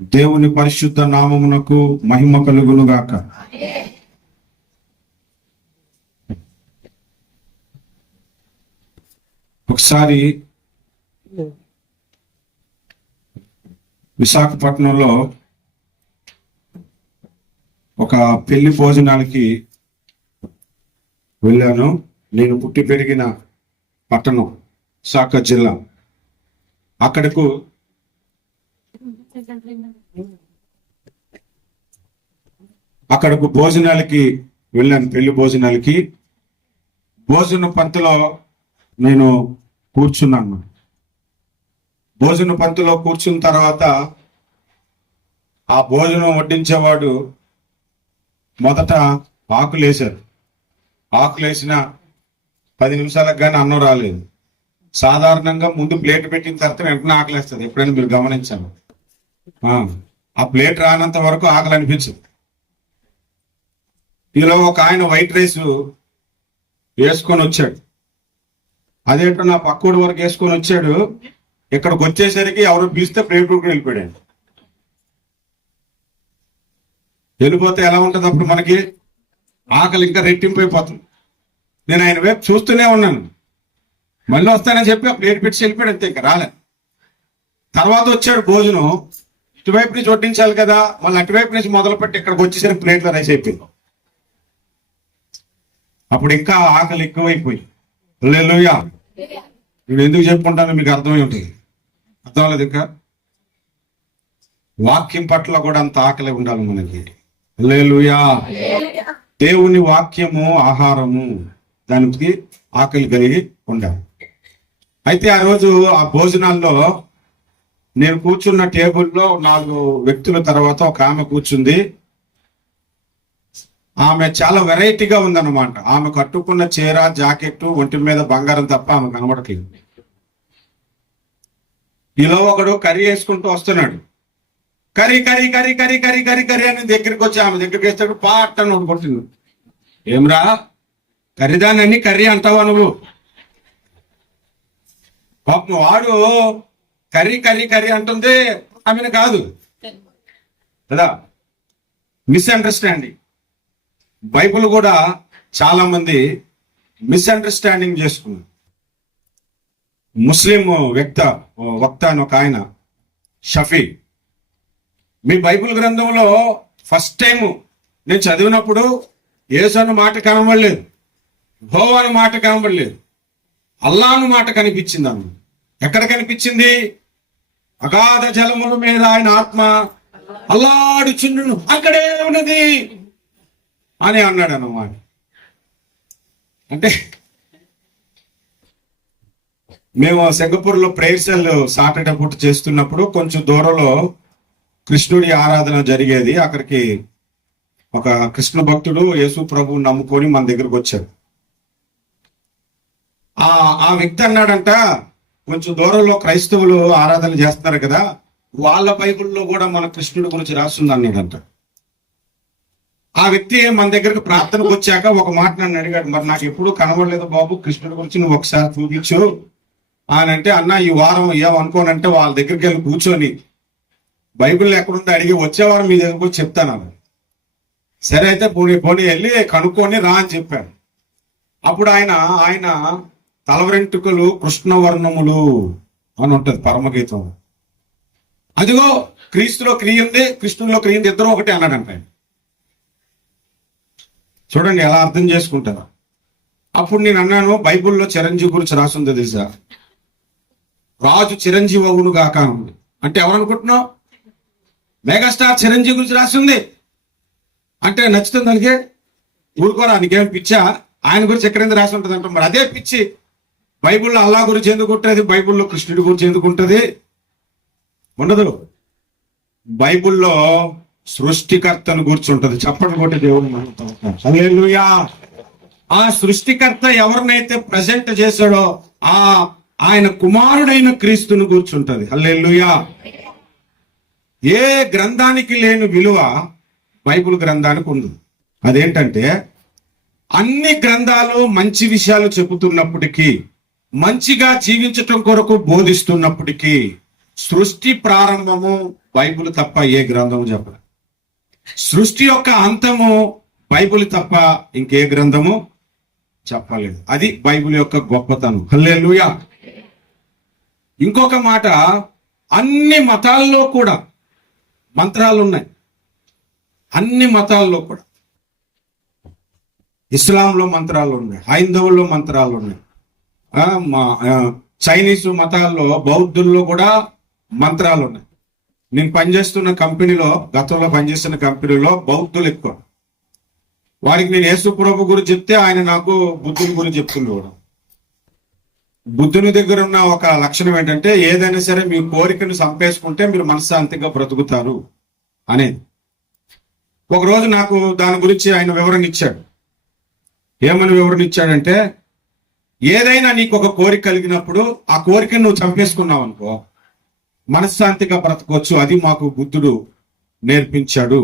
దేవుని పరిశుద్ధ నామమునకు మహిమ కలుగును గాక. ఒకసారి విశాఖపట్నంలో ఒక పెళ్లి భోజనాలకి వెళ్ళాను. నేను పుట్టి పెరిగిన పట్టణం విశాఖ జిల్లా. అక్కడకు భోజనాలకి వెళ్ళాను, పెళ్లి భోజనాలకి. భోజన పంక్తిలో నేను కూర్చున్నాను. భోజన పంక్తిలో కూర్చున్న తర్వాత ఆ భోజనం వడ్డించేవాడు మొదట ఆకులేశారు. ఆకులేసిన 10 నిమిషాలకు కానీ అన్నం రాలేదు. సాధారణంగా ముందు ప్లేట్ పెట్టిన తర్వాత వెంటనే ఆకలేస్తుంది. ఎప్పుడైనా మీరు గమనించాను. ఆ ప్లేట్ రానంత వరకు ఆకలి అనిపించదు. ఈలో ఒక ఆయన వైట్ రైస్ వేసుకొని వచ్చాడు. అదేంటో నా పక్కూడి వరకు వేసుకొని వచ్చాడు. ఇక్కడికి వచ్చేసరికి ఎవరు పిలిస్తే ప్లేట్ కూడా వెళ్ళిపోయాడు. వెళ్ళిపోతే ఎలా ఉంటుంది అప్పుడు మనకి? ఆకలి ఇంకా రెట్టింపు అయిపోతుంది. నేను ఆయన వైపు చూస్తూనే ఉన్నాను. మళ్ళీ వస్తానని చెప్పి ఆ ప్లేట్ పెట్టి వెళ్ళిపోయాడు. అంతే, ఇంకా రాలే. తర్వాత వచ్చాడు భోజనం. ఇటువైపు నుంచి వడ్డించాలి కదా, మళ్ళీ అటువైపు నుంచి మొదలుపెట్టి ఇక్కడికి వచ్చేసరికి ప్లేట్లో రైస్ అయిపోయింది. అప్పుడు ఇంకా ఆకలి ఎక్కువైపోయి. హల్లెలూయా. నేను ఎందుకు చెప్పుకుంటానో మీకు అర్థమై ఉంటుంది. అర్థం అవ్వలేదు ఇంకా? వాక్యం పట్ల కూడా అంత ఆకలి ఉండాలి మనకి. హల్లెలూయా. దేవుని వాక్యము ఆహారము, దానికి ఆకలి కలిగి ఉండాలి. అయితే ఆ రోజు ఆ భోజనాల్లో నేను కూర్చున్న టేబుల్లో 4 వ్యక్తుల తర్వాత ఒక ఆమె కూర్చుంది. ఆమె చాలా వెరైటీగా ఉందన్నమాట. ఆమె కట్టుకున్న చీర, జాకెట్, ఒంటి మీద బంగారం తప్ప ఆమె కనబడట్లేదు. ఈలో ఒకడు కర్రీ వేసుకుంటూ వస్తున్నాడు. Curry curry curry curry curry curry curry అని దగ్గరికి వచ్చి ఆమె దగ్గరికి వేస్తాడు. పాటను కొట్టింది. ఏమ్రా, కర్రీదాన్ని కర్రీ అంటావా నువ్వు? పాపం వాడు కర్రీ కర్రీ కర్రీ అంటుంది, ఆమెను కాదు కదా. మిస్అండర్స్టాండింగ్. బైబుల్ కూడా చాలా మంది మిస్అండర్స్టాండింగ్ చేసుకున్నారు. ముస్లిం వక్త అని ఒక ఆయన, షఫీ, మీ బైబిల్ గ్రంథంలో ఫస్ట్ టైం నేను చదివినప్పుడు యేసు అన్న మాట కనబడలేదు, యెహోవా అన్న మాట కనబడలేదు, అల్లా అన్న మాట కనిపించింది. అన్న ఎక్కడ కనిపించింది? అగాధ జలముల మీద ఆయన ఆత్మ అల్లాడుచుండును, అక్కడే ఉన్నది అని అన్నాడు అన్నమాట. అంటే మేము సింగపూర్లో ప్రేయర్ సెల్ సాటర్డే పూట చేస్తున్నప్పుడు కొంచెం దూరంలో కృష్ణుడి ఆరాధన జరిగేది. అక్కడికి ఒక కృష్ణ భక్తుడు యేసు ప్రభువుని నమ్ముకొని మన దగ్గరకు వచ్చాడు. ఆ వ్యక్తి అన్నాడంట, కొంచెం దూరంలో క్రైస్తవులు ఆరాధన చేస్తున్నారు కదా, వాళ్ళ బైబిల్లో కూడా మన కృష్ణుడి గురించి రాస్తుంది అన్నాడంట. ఆ వ్యక్తి మన దగ్గరకు ప్రార్థనకు వచ్చాక ఒక మాట నన్ను అడిగాడు, మరి నాకు ఎప్పుడు కనబడలేదు బాబు, కృష్ణుడి గురించి నువ్వు ఒకసారి చూపించు అని అంటే, అన్న ఈ వారం ఏమనుకోనంటే వాళ్ళ దగ్గరికి వెళ్ళి కూర్చొని బైబిల్ ఎక్కడుంటే అడిగి వచ్చేవారు మీ దగ్గరకు వచ్చి చెప్తాను అన్న. సరే అయితే పోనీ వెళ్ళి కనుక్కొని రా అని చెప్పాను. అప్పుడు ఆయన తల వెంట్రుకలు కృష్ణవర్ణములు అని ఉంటది పరమగీతం. అదిగో క్రీస్తులో క్రియ ఉంది, కృష్ణులో క్రియ ఉంది, ఇద్దరు ఒకటే అన్నాడంట. చూడండి ఎలా అర్థం చేసుకుంటారు. అప్పుడు నేను అన్నాను, బైబిల్లో చిరంజీవి గురించి రాసుంది తెలుసా? రాజు చిరంజీవి అవును గాక ఉంది. అంటే ఎవరనుకుంటున్నావు? మెగాస్టార్ చిరంజీవి గురించి రాసింది అంటే నచ్చుతుంది దానికి? ఊరుకోరా, నీకేం పిచ్చా? ఆయన గురించి ఎక్కడైంది రాసి ఉంటుంది అంటాం. మరి అదే పిచ్చి బైబిల్లో అల్లా గురించి ఎందుకు ఉంటుంది, బైబిల్లో కృష్ణుడి గురించి ఎందుకు ఉంటుంది? ఉండదు. బైబిల్లో సృష్టికర్తను కూర్చుంటది. చప్పట్లు కొట్టి దేవుడు హల్లెలూయా. ఆ సృష్టికర్త ఎవరినైతే ప్రజెంట్ చేశాడో ఆయన కుమారుడైన క్రీస్తును కూర్చుంటది. హల్లెలూయా. ఏ గ్రంథానికి లేని విలువ బైబిల్ గ్రంథానికి ఉంది. అదేంటంటే అన్ని గ్రంథాలు మంచి విషయాలు చెబుతున్నప్పటికీ, మంచిగా జీవించటం కొరకు బోధిస్తున్నప్పటికీ, సృష్టి ప్రారంభము బైబిల్ తప్ప ఏ గ్రంథము చెప్పలేదు. సృష్టి యొక్క అంతము బైబిల్ తప్ప ఇంకే గ్రంథము చెప్పలేదు. అది బైబిల్ యొక్క గొప్పతనం. హల్లెలూయా. ఇంకొక మాట, అన్ని మతాల్లో కూడా మంత్రాలు ఉన్నాయి. అన్ని మతాల్లో కూడా, ఇస్లాంలో మంత్రాలు ఉన్నాయి, హైందవుల్లో మంత్రాలు ఉన్నాయి, చైనీస్ మతాల్లో, బౌద్ధుల్లో కూడా మంత్రాలు ఉన్నాయి. నేను పనిచేస్తున్న కంపెనీలో, గతంలో పనిచేస్తున్న కంపెనీలో బౌద్ధులు ఎక్కువ. వారికి నేను యేసు ప్రభు గురించి చెప్తే ఆయన నాకు బుద్ధుని గురించి చెప్తుండేవాడు. బుద్ధుని దగ్గర ఉన్న ఒక లక్షణం ఏంటంటే, ఏదైనా సరే మీ కోరికను చంపేసుకుంటే మీరు మనశ్శాంతిగా బ్రతుకుతారు అనేది. ఒకరోజు నాకు దాని గురించి ఆయన వివరణ ఇచ్చాడు. ఏమని వివరణ ఇచ్చాడంటే, ఏదైనా నీకు ఒక కోరిక కలిగినప్పుడు ఆ కోరికను నువ్వు చంపేసుకున్నావు అనుకో, మనశ్శాంతిగా బ్రతకొచ్చు. అది మాకు బుద్ధుడు నేర్పించాడు.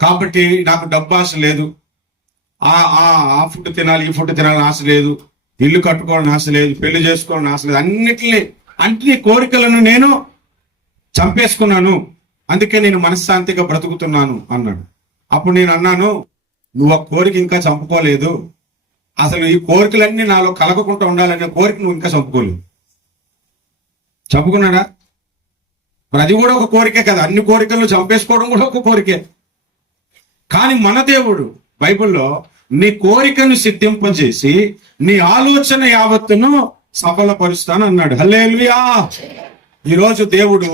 కాబట్టి నాకు డబ్బు ఆశ లేదు, ఆ ఫుడ్ తినాలి, ఈ ఫుడ్ తినాలని ఆశ లేదు, ఇల్లు కట్టుకోవాలని ఆశ లేదు, పెళ్లి చేసుకోవాలని ఆశ లేదు, అన్ని కోరికలను నేను చంపేసుకున్నాను, అందుకే నేను మనశ్శాంతిగా బ్రతుకుతున్నాను అన్నాడు. అప్పుడు నేను అన్నాను, నువ్వు ఆ కోరిక ఇంకా చంపుకోలేదు. అసలు ఈ కోరికలన్నీ నాలో కలగకుండా ఉండాలనే కోరిక నువ్వు ఇంకా చంపుకోలేదు. చంపుకున్నాడా? మరి అది కూడా ఒక కోరికే కదా. అన్ని కోరికలను చంపేసుకోవడం కూడా ఒక కోరికే. కానీ మన దేవుడు బైబిల్లో నీ కోరికను సిద్ధింపజేసి నీ ఆలోచన యావత్తును సఫలపరుస్తాను అన్నాడు. హల్లెలూయా. ఈరోజు దేవుడు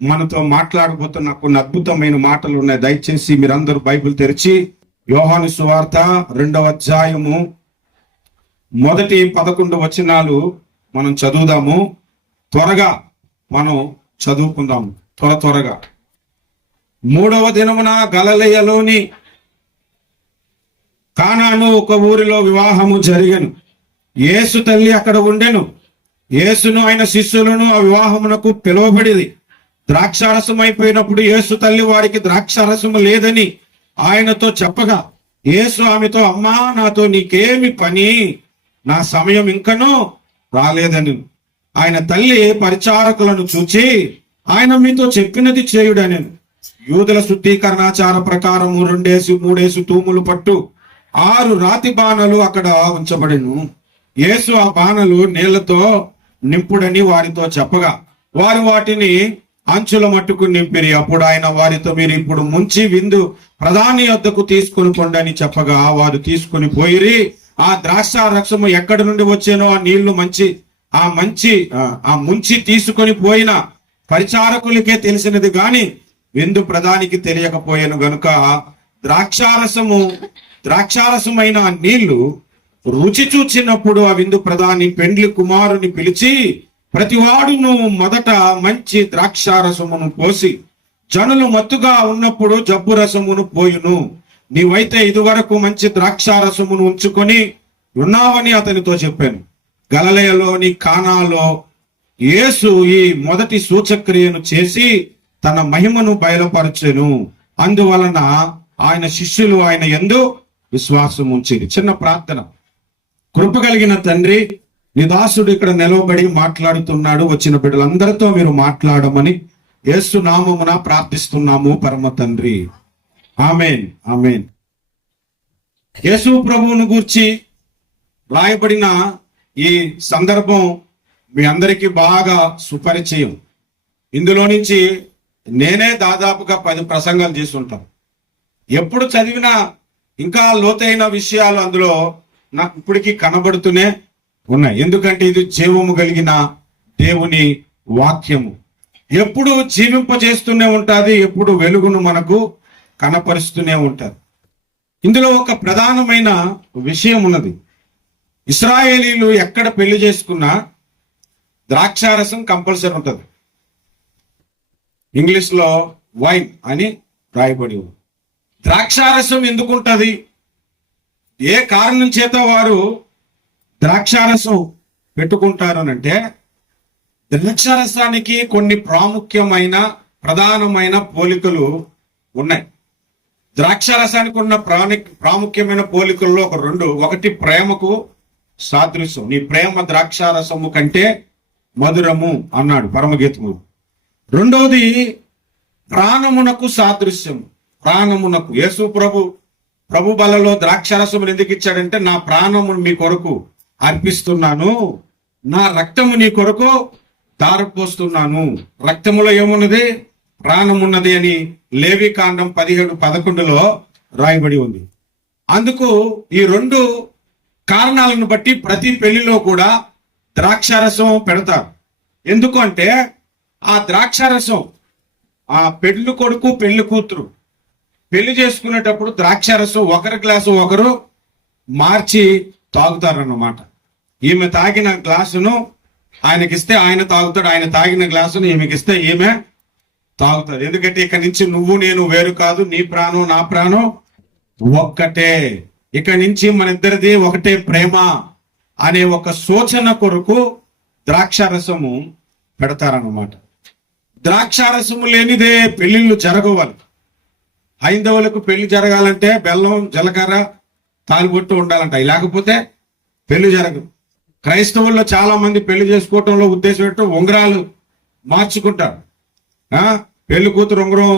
మనతో మాట్లాడబోతున్న కొన్ని అద్భుతమైన మాటలు ఉన్నాయి. దయచేసి మీరందరూ బైబిల్ తెరిచి యోహాను సువార్త 2వ అధ్యాయము మొదటి 11 వచనాలు మనం చదువుదాము. త్వరగా మనం చదువుకుందాము, త్వరగా. 3వ దినమున గలిలయలోని కానాను ఒక ఊరిలో వివాహము జరిగెను. యేసు తల్లి అక్కడ ఉండెను. యేసును ఆయన శిష్యులను ఆ వివాహమునకు పిలువబడిది. ద్రాక్షారసం అయిపోయినప్పుడు యేసు తల్లి వారికి ద్రాక్షారసము లేదని ఆయనతో చెప్పగా, యేసు ఆమెతో, అమ్మా, నాతో నీకేమి పని? నా సమయం ఇంకనూ రాలేదని. ఆయన తల్లి పరిచారకులను చూచి, ఆయన మీతో చెప్పినది చేయుడని. యూదుల శుద్ధీకరణాచార ప్రకారము 2-3 తూములు పట్టు 6 రాతి బాణలు అక్కడ ఉంచబడెను. యేసు ఆ బాణలు నీళ్లతో నింపుడని వారితో చెప్పగా, వారు వాటిని అంచుల మట్టుకు నింపిరి. అప్పుడు ఆయన వారితో, మీరు ఇప్పుడు ముంచి విందు ప్రధాని వద్దకు తీసుకొని పొండని చెప్పగా, వారు తీసుకొని పోయిరి. ఆ ద్రాక్ష రసము ఎక్కడి నుండి వచ్చానో ఆ నీళ్లు ముంచి తీసుకొని పోయిన పరిచారకులకే తెలిసినది గాని విందు ప్రధానికి తెలియకపోయాను గనుక ద్రాక్షారసమైన నీళ్లు రుచి చూచినప్పుడు ఆ విందు ప్రధాని పెండ్లి కుమారుని పిలిచి, ప్రతివాడును మొదట మంచి ద్రాక్షారసమును పోసి జనులు మత్తుగా ఉన్నప్పుడు జబ్బు రసమును పోయును. నీవైతే ఇదివరకు మంచి ద్రాక్షారసమును ఉంచుకొని ఉన్నావని అతనితో చెప్పాను. గలిలయలోని కానాలో యేసు ఈ మొదటి సూచక్రియను చేసి తన మహిమను బయలుపరచెను. అందువలన ఆయన శిష్యులు ఆయన యందు విశ్వాసం ఉంచిరి. చిన్న ప్రార్థన. కృప కలిగిన తండ్రి, నీ దాసుడు ఇక్కడ నిలవబడి మాట్లాడుతున్నాడు. వచ్చిన బిడ్డలందరితో మీరు మాట్లాడమని యేసు నామమున ప్రార్థిస్తున్నాము పరమ తండ్రి. ఆమేన్, ఆమేన్. యేసు ప్రభువును గూర్చి రాయబడిన ఈ సందర్భం మీ అందరికీ బాగా సుపరిచయం. ఇందులో నుంచి నేనే దాదాపుగా 10 ప్రసంగాలు చేసి ఉంటాను. ఎప్పుడు చదివినా ఇంకా లోతైన విషయాలు అందులో నాకు ఇప్పటికీ కనబడుతూనే ఉన్నాయి. ఎందుకంటే ఇది జీవము కలిగిన దేవుని వాక్యము. ఎప్పుడు జీవింపజేస్తూనే ఉంటుంది, ఎప్పుడు వెలుగును మనకు కనపరుస్తూనే ఉంటుంది. ఇందులో ఒక ప్రధానమైన విషయం ఉన్నది. ఇశ్రాయేలీలు ఎక్కడ పెళ్లి చేసుకున్నా ద్రాక్షారసం కంపల్సరీ ఉంటుంది. ఇంగ్లీష్లో వైన్ అని రాయబడి ఉంది. ద్రాక్షారసం ఎందుకు ఉంటుంది? ఏ కారణం చేత వారు ద్రాక్షారసం పెట్టుకుంటారు అంటే, ద్రాక్షారసానికి కొన్ని ప్రధానమైన పోలికలు ఉన్నాయి. ద్రాక్షారసానికి ఉన్న ప్రాముఖ్యమైన పోలికల్లో ఒక 2. ఒకటి ప్రేమకు సాదృశ్యం. నీ ప్రేమ ద్రాక్షారసము కంటే మధురము అన్నాడు పరమగీతము. రెండవది ప్రాణమునకు సాదృశ్యం. ప్రాణమునకు యేసు ప్రభు బలలో ద్రాక్షారసమును ఎందుకు ఇచ్చాడంటే, నా ప్రాణమును మీ కొరకు అర్పిస్తున్నాను, నా రక్తము నీ కొరకు ధారపోస్తున్నాను. రక్తములో ఏమున్నది? ప్రాణమున్నది అని లేవికాండం 17:11 రాయబడి ఉంది. అందుకు ఈ రెండు కారణాలను బట్టి ప్రతి పెళ్లిలో కూడా ద్రాక్షారసం పెడతారు. ఎందుకు అంటే ఆ ద్రాక్షారసం ఆ పెళ్లి కొడుకు పెళ్లి కూతురు పెళ్లి చేసుకునేటప్పుడు ద్రాక్షారసం ఒకరి గ్లాసు ఒకరు మార్చి తాగుతారన్నమాట. ఈమె తాగిన గ్లాసును ఆయనకిస్తే ఆయన తాగుతాడు, ఆయన తాగిన గ్లాసును ఈమెకిస్తే ఈమె తాగుతాడు. ఎందుకంటే ఇక నుంచి నువ్వు నేను వేరు కాదు, నీ ప్రాణం నా ప్రాణం ఒక్కటే, ఇక నుంచి మన ఇద్దరిది ఒకటే ప్రేమ అనే ఒక సూచన కొరకు ద్రాక్షారసము పెడతారన్నమాట. ద్రాక్షారసము లేనిదే పెళ్లిళ్ళు జరగవాలి. హైందవులకు పెళ్లి జరగాలంటే బెల్లం, జీలకర్ర, తాలిబొట్టు ఉండాలంట, లేకపోతే పెళ్లి జరగదు. క్రైస్తవుల్లో చాలా మంది పెళ్లి చేసుకోవటంలో ఉద్దేశం ఏంటో ఉంగరాలు మార్చుకుంటారు. పెళ్లి కూతురు ఉంగరం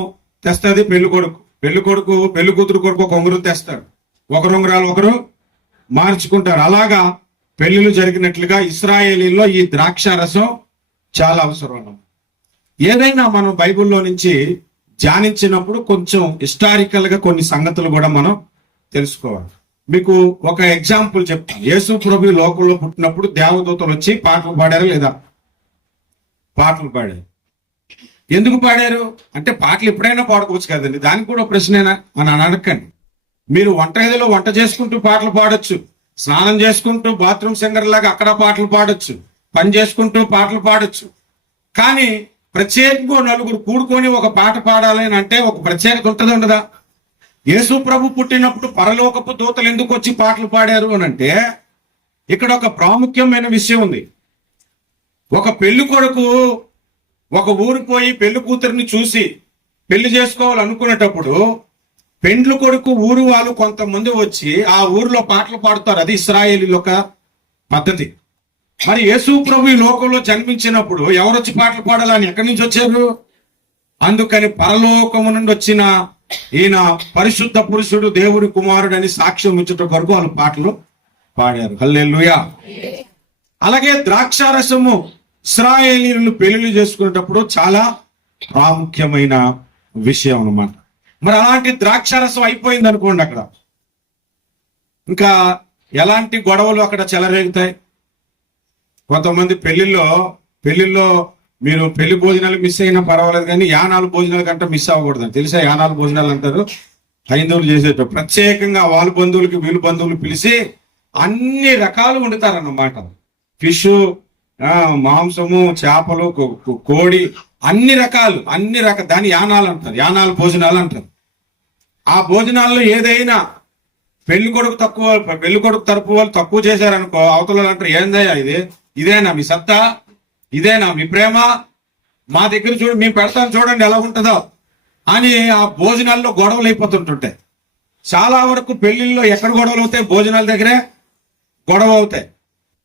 తెస్తుంది, పెళ్లి కూతురు కొడుకు ఒక ఉంగరం తెస్తాడు, ఒకరు ఉంగరాలు ఒకరు మార్చుకుంటారు. అలాగా పెళ్లిళ్ళు జరిగినట్లుగా ఇశ్రాయేలీలో ఈ ద్రాక్షారసం చాలా అవసరం. ఏదైనా మనం బైబిల్లో నుంచి ధ్యానించినప్పుడు కొంచెం హిస్టారికల్ గా కొన్ని సంగతులు కూడా మనం తెలుసుకోవాలి. మీకు ఒక ఎగ్జాంపుల్ చెప్తాను. యేసు ప్రభు లోకంలో పుట్టినప్పుడు దేవదూతలు వచ్చి పాటలు పాడారు లేదా? పాటలు పాడారు. ఎందుకు పాడారు అంటే, పాటలు ఎప్పుడైనా పాడుకోవచ్చు కదండి, దానికి కూడా ప్రశ్నేనా అని అడగండి. మీరు వంటగదిలో వంట చేసుకుంటూ పాటలు పాడొచ్చు, స్నానం చేసుకుంటూ బాత్రూమ్ సింగర్ లాగా అక్కడ పాటలు పాడొచ్చు, పని చేసుకుంటూ పాటలు పాడొచ్చు. కానీ ప్రత్యేకంగా నలుగురు కూడుకొని ఒక పాట పాడాలి అంటే ఒక ప్రత్యేకత ఉంటుంది, ఉండదా? యేసు ప్రభు పుట్టినప్పుడు పరలోకపు దూతలు ఎందుకు వచ్చి పాటలు పాడారు అని అంటే, ఇక్కడ ఒక ప్రాముఖ్యమైన విషయం ఉంది. ఒక పెళ్లి కొడుకు ఒక ఊరు పోయి పెళ్లి కూతురిని చూసి పెళ్లి చేసుకోవాలనుకునేటప్పుడు పెండ్లు కొడుకు ఊరు వాళ్ళు కొంతమంది వచ్చి ఆ ఊరిలో పాటలు పాడుతారు. అది ఇశ్రాయేలీల ఒక పద్ధతి. మరి యేసు ప్రభు ఈ లోకంలో జన్మించినప్పుడు ఎవరు వచ్చి పాటలు పాడాలని ఎక్కడి నుంచి వచ్చారు? అందుకని పరలోకము నుండి వచ్చిన ఈయన పరిశుద్ధ పురుషుడు, దేవుడి కుమారుడు అని సాక్ష్యం ఉంచుట కొరకు వాళ్ళు పాటలు పాడారు. హల్లెలూయా. అలాగే ద్రాక్షారసము ఇశ్రాయేలీయులను పెళ్లి చేసుకునేటప్పుడు చాలా ప్రాముఖ్యమైన విషయం అన్నమాట. మరి అలాంటి ద్రాక్షారసం అయిపోయింది అనుకోండి, అక్కడ ఇంకా ఎలాంటి గొడవలు అక్కడ చెలరేగుతాయి. కొంతమంది పెళ్లిల్లో మీరు పెళ్లి భోజనాలు మిస్ అయినా పర్వాలేదు, కానీ యానాలు భోజనాల కంటే మిస్ అవ్వకూడదు. తెలుసా? యానాలు భోజనాలు అంటారు హైందవులు చేసేట. ప్రత్యేకంగా వాళ్ళ బంధువులకి వీళ్ళు బంధువులు పిలిచి అన్ని రకాలు వండుతారన్నమాట. ఫిష్, మాంసము, చేపలు, కోడి, అన్ని రకాలు దాన్ని యానాలు అంటారు, యానాలు భోజనాలు అంటారు. ఆ భోజనాల్లో ఏదైనా పెళ్లి కొడుకు తరపు వాళ్ళు తక్కువ చేశారనుకో, అవతల అంటారు, ఏందయ్యా ఇదేనా మీ సత్తా, ఇదేనా మీ ప్రేమ, మా దగ్గర చూడు, మేము పెడతాను చూడండి ఎలా ఉంటుందో అని ఆ భోజనాల్లో గొడవలు అయిపోతుంటుంటాయి. చాలా వరకు పెళ్లిల్లో ఎక్కడ గొడవలు అవుతాయి? భోజనాల దగ్గరే గొడవ అవుతాయి.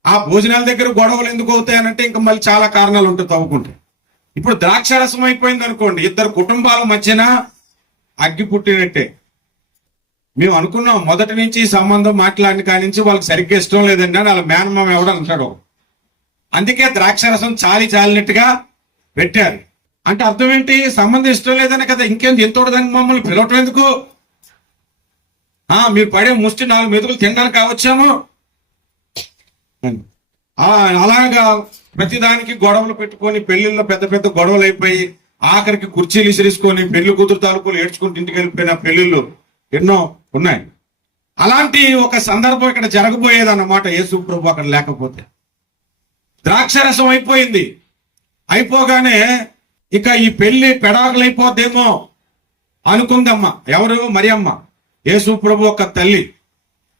ఆ భోజనాల దగ్గర గొడవలు ఎందుకు అవుతాయి అనంటే ఇంకా మళ్ళీ చాలా కారణాలు ఉంటాయి తవ్వుకుంటే. ఇప్పుడు ద్రాక్షారసం అయిపోయింది అనుకోండి, ఇద్దరు కుటుంబాల మధ్యన అగ్గి పుట్టినట్టే. మేము అనుకున్నాం మొదటి నుంచి సంబంధం మాట్లాడిన కాడి నుంచి వాళ్ళకి సరిగ్గా ఇష్టం లేదండి అని వాళ్ళ మేనమామ ఎవడ అంటాడు. అందుకే ద్రాక్షారసం చాలినట్టుగా పెట్టారు. అంటే అర్థం ఏంటి? సంబంధం ఇష్టం లేదని కదా, ఇంకేం ఎంతోడదని మమ్మల్ని పిలవటం ఎందుకు? మీరు పడే ముష్టి 4 మెతుకులు తినడానికి కావచ్చాము. అలాగా ప్రతిదానికి గొడవలు పెట్టుకొని పెళ్లిళ్ళలో పెద్ద పెద్ద గొడవలు అయిపోయి ఆఖరికి కుర్చీలు ఇసిరేసుకొని పెళ్లి కూతురు తాలూకులు ఏడ్చుకుంటూ ఇంటికి వెళ్ళిపోయిన పెళ్లిళ్ళు ఎన్నో ఉన్నాయి. అలాంటి ఒక సందర్భం ఇక్కడ జరగబోయేది అన్నమాట యేసు ప్రభు అక్కడ లేకపోతే. ద్రాక్షరసం అయిపోగానే ఇక ఈ పెళ్లి పెడాకులైపోద్దేమో అనుకుందమ్మ. ఎవరు? మరియమ్మ, యేసు ప్రభు ఒక తల్లి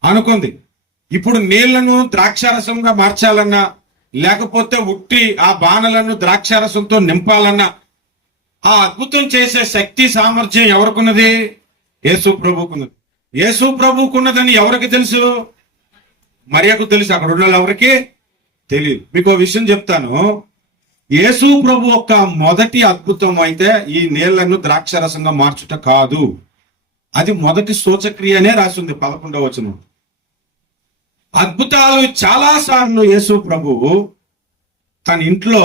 అనుకుంది. ఇప్పుడు నీళ్లను ద్రాక్షారసంగా మార్చాలన్నా, లేకపోతే ఉట్టి ఆ బాణలను ద్రాక్షారసంతో నింపాలన్నా ఆ అద్భుతం చేసే శక్తి సామర్థ్యం ఎవరికున్నది? యేసు ప్రభుకున్నది. యేసు ప్రభుకున్నదని ఎవరికి తెలుసు? మరియకు తెలుసు, అక్కడ ఉన్న ఎవరికి తెలియదు. మీకు ఒక విషయం చెప్తాను. యేసు ప్రభు యొక్క మొదటి అద్భుతం అయితే ఈ నీళ్లను ద్రాక్షరసంగా మార్చుట కాదు. అది మొదటి సూచక్రియనే రాసింది 11వ వచనం. అద్భుతాలు చాలా సార్లు యేసు ప్రభువు తన ఇంట్లో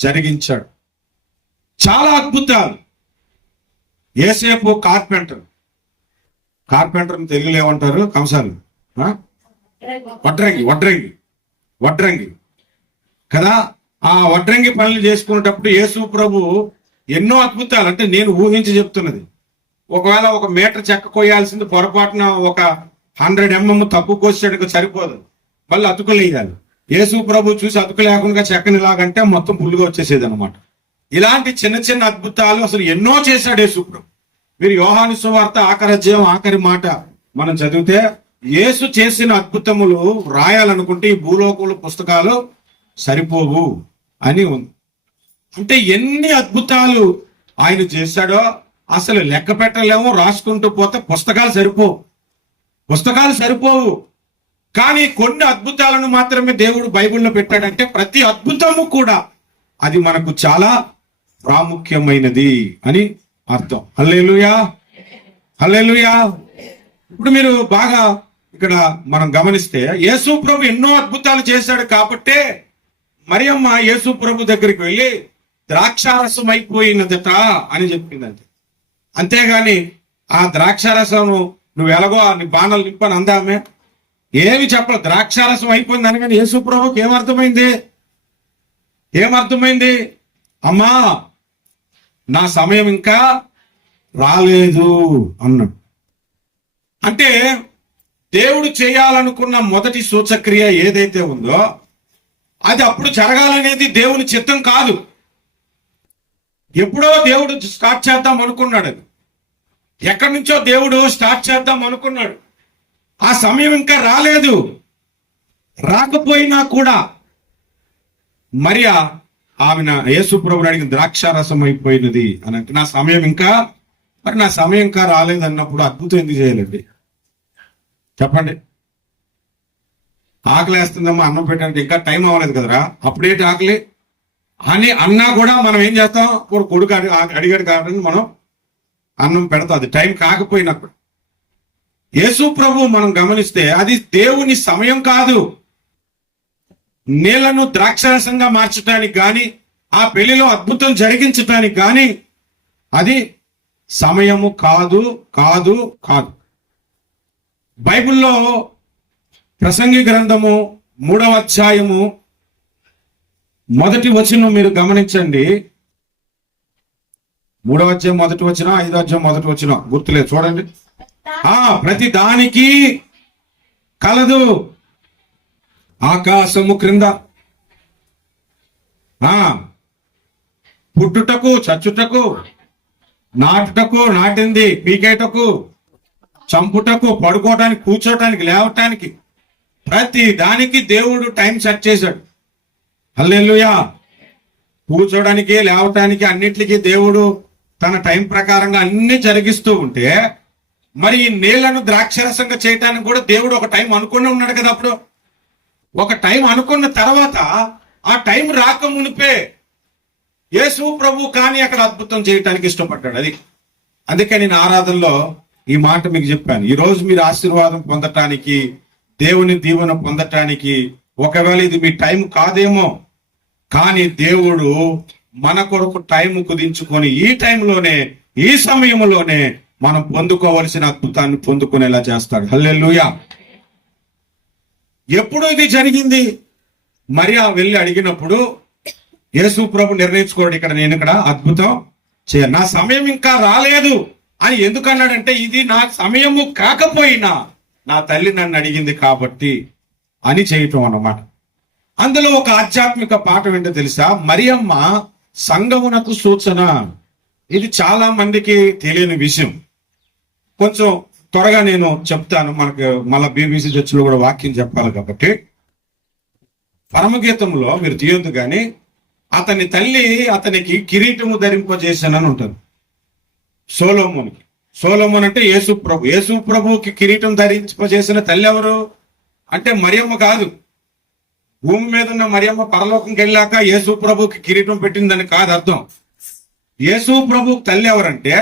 జరిగించాడు. చాలా అద్భుతాలు. యేసేపు కార్పెంటర్ తెలుగులో ఏమంటారు? కంసాలు, వడ్రంగి కదా. ఆ వడ్రంగి పనులు చేసుకునేటప్పుడు యేసు ప్రభు ఎన్నో అద్భుతాలు, అంటే నేను ఊహించి చెప్తున్నది. ఒకవేళ 1 మీటర్ చెక్క కొయ్యాల్సింది పొరపాటున 100 mm తప్పు కోసేటకు సరిపోదు, మళ్ళీ అతుకులు వేయాలి. యేసు ప్రభు చూసి అతుకు లేకుండా చెక్కని ఇలాగంటే మొత్తం పుల్లుగా వచ్చేసేది అనమాట. ఇలాంటి చిన్న చిన్న అద్భుతాలు అసలు ఎన్నో చేశాడు యేసు ప్రభు. మీరు యోహాను సువార్త ఆఖరి అధ్యాయం ఆఖరి మాట మనం చదివితే యేసు చేసిన అద్భుతములు రాయాలనుకుంటే ఈ భూలోకముల పుస్తకాలు సరిపోవు అని ఉంది. అంటే ఎన్ని అద్భుతాలు ఆయన చేశాడో అసలు లెక్క పెట్టలేము. రాసుకుంటూ పోతే పుస్తకాలు సరిపోవు. కానీ కొన్ని అద్భుతాలను మాత్రమే దేవుడు బైబిల్లో పెట్టాడంటే ప్రతి అద్భుతము కూడా అది మనకు చాలా ప్రాముఖ్యమైనది అని అర్థం. హల్లెలూయా, హల్లెలూయా. ఇప్పుడు మీరు బాగా ఇక్కడ మనం గమనిస్తే యేసు ప్రభు ఎన్నో అద్భుతాలు చేశాడు కాబట్టే మరియమ్మ యేసు ప్రభు దగ్గరికి వెళ్ళి ద్రాక్షారసం అయిపోయినదట అని చెప్పిందంటే. అంతేగాని ఆ ద్రాక్షారసం నువ్వు ఎలాగో నీ బాణలు నింపని అందామే, ఏమి చెప్పలేదు. ద్రాక్షారసం అయిపోయింది అనగానే యేసు ప్రభుకి ఏమర్థమైంది? అమ్మా నా సమయం ఇంకా రాలేదు అన్నాడు. అంటే దేవుడు చేయాలనుకున్న మొదటి సూచక్రియ ఏదైతే ఉందో అది అప్పుడు జరగాలనేది దేవుని చిత్తం కాదు. ఎప్పుడో దేవుడు స్టార్ట్ చేద్దాం అనుకున్నాడు. అది ఎక్కడి నుంచో దేవుడు స్టార్ట్ చేద్దాం అనుకున్నాడు. ఆ సమయం ఇంకా రాలేదు. రాకపోయినా కూడా మరియా ఆమె యేసు ప్రభుని అడిగిన ద్రాక్షారసం అయిపోయినది అని అంటే నా సమయం ఇంకా రాలేదు అన్నప్పుడు అద్భుతం ఎందుకు చేయాలండి చెప్పండి? ఆకలి వేస్తుందమ్మా అన్నం పెట్టంటే ఇంకా టైం అవ్వలేదు కదరా, అప్పుడేంటి ఆకలి అని అన్నా కూడా మనం ఏం చేస్తాం? కొడుకు అడిగాడు కాబట్టి మనం అన్నం పెడతాం, అది టైం కాకపోయినప్పుడు. యేసు ప్రభు మనం గమనిస్తే అది దేవుని సమయం కాదు. నీళ్లను ద్రాక్షరసంగా మార్చడానికి గాని ఆ పెళ్లిలో అద్భుతం జరిగించడానికి గాని అది సమయము కాదు. బైబిల్లో ప్రసంగి గ్రంథము 3వ అధ్యాయము 1వ వచనం మీరు గమనించండి. 3వ అధ్యాయం 1వ వచనం, 5వ అధ్యాయం 1వ వచనం గుర్తులేదు చూడండి. ప్రతి దానికి కలదు ఆకాశము క్రింద పుట్టుటకు చచ్చుటకు నాటుటకు నాటింది పీకేటకు చంపుటకు పడుకోవటానికి కూర్చోటానికి లేవటానికి ప్రతి దానికి దేవుడు టైం సెట్ చేశాడు. హల్లెలూయా. కూర్చోడానికి లేవటానికి అన్నిటికీ దేవుడు తన టైం ప్రకారంగా అన్ని జరిగిస్తూ ఉంటే మరి ఈ నీళ్లను ద్రాక్షరసంగా చేయటానికి కూడా దేవుడు ఒక టైం అనుకుని ఉన్నాడు కదా. అప్పుడు ఒక టైం అనుకున్న తర్వాత ఆ టైం రాక మునిపే యేసు ప్రభు కానీ అక్కడ అద్భుతం చేయటానికి ఇష్టపడ్డాడు. అది అందుకే నేను ఆరాధనలో ఈ మాట మీకు చెప్పాను. ఈ రోజు మీరు ఆశీర్వాదం పొందటానికి, దేవుని దీవెన పొందటానికి ఒకవేళ ఇది మీ టైం కాదేమో, కానీ దేవుడు మన కొరకు టైం కుదించుకొని ఈ టైంలోనే ఈ సమయంలోనే మనం పొందుకోవలసిన అద్భుతాన్ని పొందుకునేలా చేస్తాడు. హల్లెలూయా. ఎప్పుడు ఇది జరిగింది? మరియా వెళ్ళి అడిగినప్పుడు యేసు ప్రభు నిర్ణయించుకోడు, నేను ఇక్కడ అద్భుతం చేయాలి, నా సమయం ఇంకా రాలేదు అని ఎందుకన్నాడంటే ఇది నా సమయము కాకపోయినా నా తల్లి నన్ను అడిగింది కాబట్టి అని చేయటం అన్నమాట. అందులో ఒక ఆధ్యాత్మిక పాఠం ఏంటో తెలుసా? మరియమ్మ సంగమునకు సూచన. ఇది చాలా మందికి తెలియని విషయం. కొంచెం త్వరగా నేను చెప్తాను, మనకు మళ్ళా బీబీసీ చర్చిలో కూడా వాక్యం చెప్పాలి కాబట్టి. పరమగీతంలో మీరు తీయొద్దు కానీ అతని తల్లి అతనికి కిరీటము ధరింపజేశానని ఉంటుంది. సోలోమోన్ అంటే యేసు ప్రభువుకి కిరీటం ధరింపజేసిన తల్లి ఎవరు అంటే మరియమ్మ కాదు. భూమి మీద ఉన్న మరియమ్మ పరలోకంకి వెళ్ళాక యేసు ప్రభుకి కిరీటం పెట్టిందని కాదు అర్థం. యేసు ప్రభు తల్లి ఎవరంటే,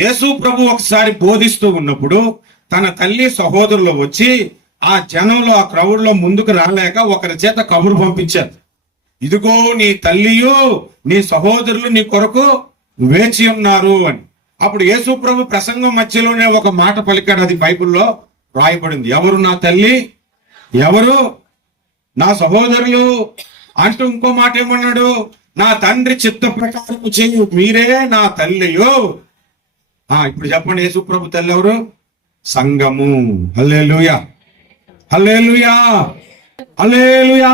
యేసు ప్రభు ఒకసారి బోధిస్తూ ఉన్నప్పుడు తన తల్లి సహోదరులు వచ్చి ఆ జనంలో, ఆ క్రౌడ్ లో ముందుకు రాలేక ఒకరి చేత కబురు పంపించారు, ఇదిగో నీ తల్లియు నీ సహోదరులు నీ కొరకు వేచి ఉన్నారు అని. అప్పుడు యేసు ప్రభు ప్రసంగం మధ్యలోనే ఒక మాట పలికాడు, అది బైబిల్లో రాయబడింది. ఎవరు నా తల్లి, ఎవరు నా సహోదరులు అంటూ ఇంకో మాట ఏమన్నాడు, నా తండ్రి చిత్త ప్రకారం చేయు మీరే నా తల్లియో. ఇప్పుడు చెప్పండి, యేసు ప్రభు తల్లి ఎవరు? సంఘము. హల్లెలూయా, హల్లెలూయా, హల్లెలూయా.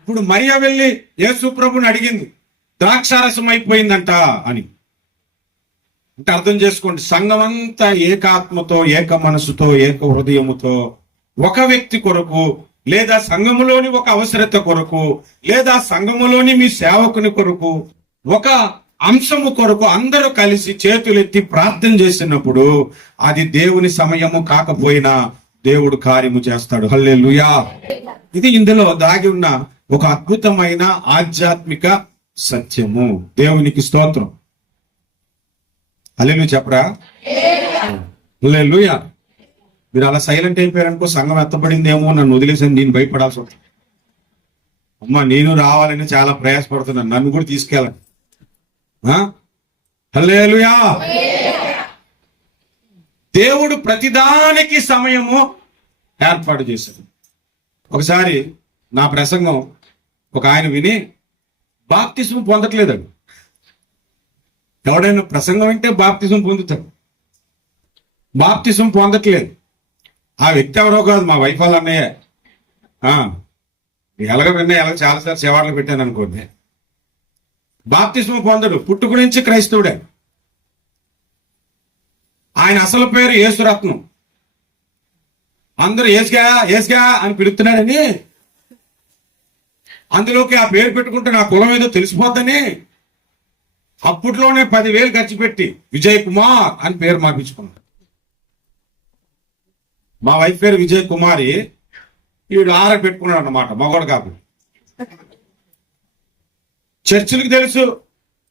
ఇప్పుడు మరియ వెళ్ళి యేసు ప్రభుని అడిగింది, ద్రాక్షారసం అయిపోయిందంట అని. అంటే అర్థం చేసుకోండి, సంఘం అంతా ఏకాత్మతో, ఏక మనసుతో, ఏక హృదయముతో ఒక వ్యక్తి కొరకు, లేదా సంఘములోని ఒక అవసరత కొరకు, లేదా సంఘములోని మీ సేవకుని కొరకు, ఒక అంశము కొరకు అందరూ కలిసి చేతులెత్తి ప్రార్థన చేసినప్పుడు అది దేవుని సమయము కాకపోయినా దేవుడు కార్యము చేస్తాడు. హల్లెలూయా. ఇది ఇందులో దాగి ఉన్న ఒక అద్భుతమైన ఆధ్యాత్మిక సత్యము. దేవునికి స్తోత్రం. హల్లెలూయా చెప్పరా? హల్లెలూయా. మీరు అలా సైలెంట్ అయిపోయారనుకో, సంఘం ఎత్తబడిందేమో, నన్ను వదిలేసి నేను భయపడాల్సి ఉంటుంది. అమ్మా, నేను రావాలని చాలా ప్రయాసపడుతున్నాను, నన్ను కూడా తీసుకెళ్ళండి. హల్లెలూయా. దేవుడు ప్రతిదానికి సమయము ఏర్పాటు చేశాడు. ఒకసారి నా ప్రసంగం ఒక ఆయన విని బాప్తిస్మం పొందట్లేదండి. ఎవడైనా ప్రసంగం వింటే బాప్తిస్మం పొందుతాడు, బాప్తిస్మం పొందట్లేదు. ఆ వ్యక్తి ఎవరో కాదు, మా వైఫ్ వాళ్ళ అన్నయ్య. ఎలాగ విన్నా, ఎలాగ చాలాసార్లు సేవాళ్ళు పెట్టాను అనుకోండి. బాప్తిస్మం పొందడు, పుట్టుక నుంచి క్రైస్తవుడే. ఆయన అసలు పేరు యేసురత్నం. అందరూ ఏసుగా ఏసుగా అని పిలుస్తున్నాడని, అందులోకి ఆ పేరు పెట్టుకుంటే నా కులం ఏదో తెలిసిపోద్దని అప్పట్లోనే 10,000 ఖర్చు పెట్టి విజయ్ కుమార్ అని పేరు మార్పించుకున్నాడు. మా వైఫ్ పేరు విజయ్ కుమారి, వీడు ఆర పెట్టుకున్నాడు అన్నమాట, మగోడు కాదు. చర్చిలకు తెలుసు,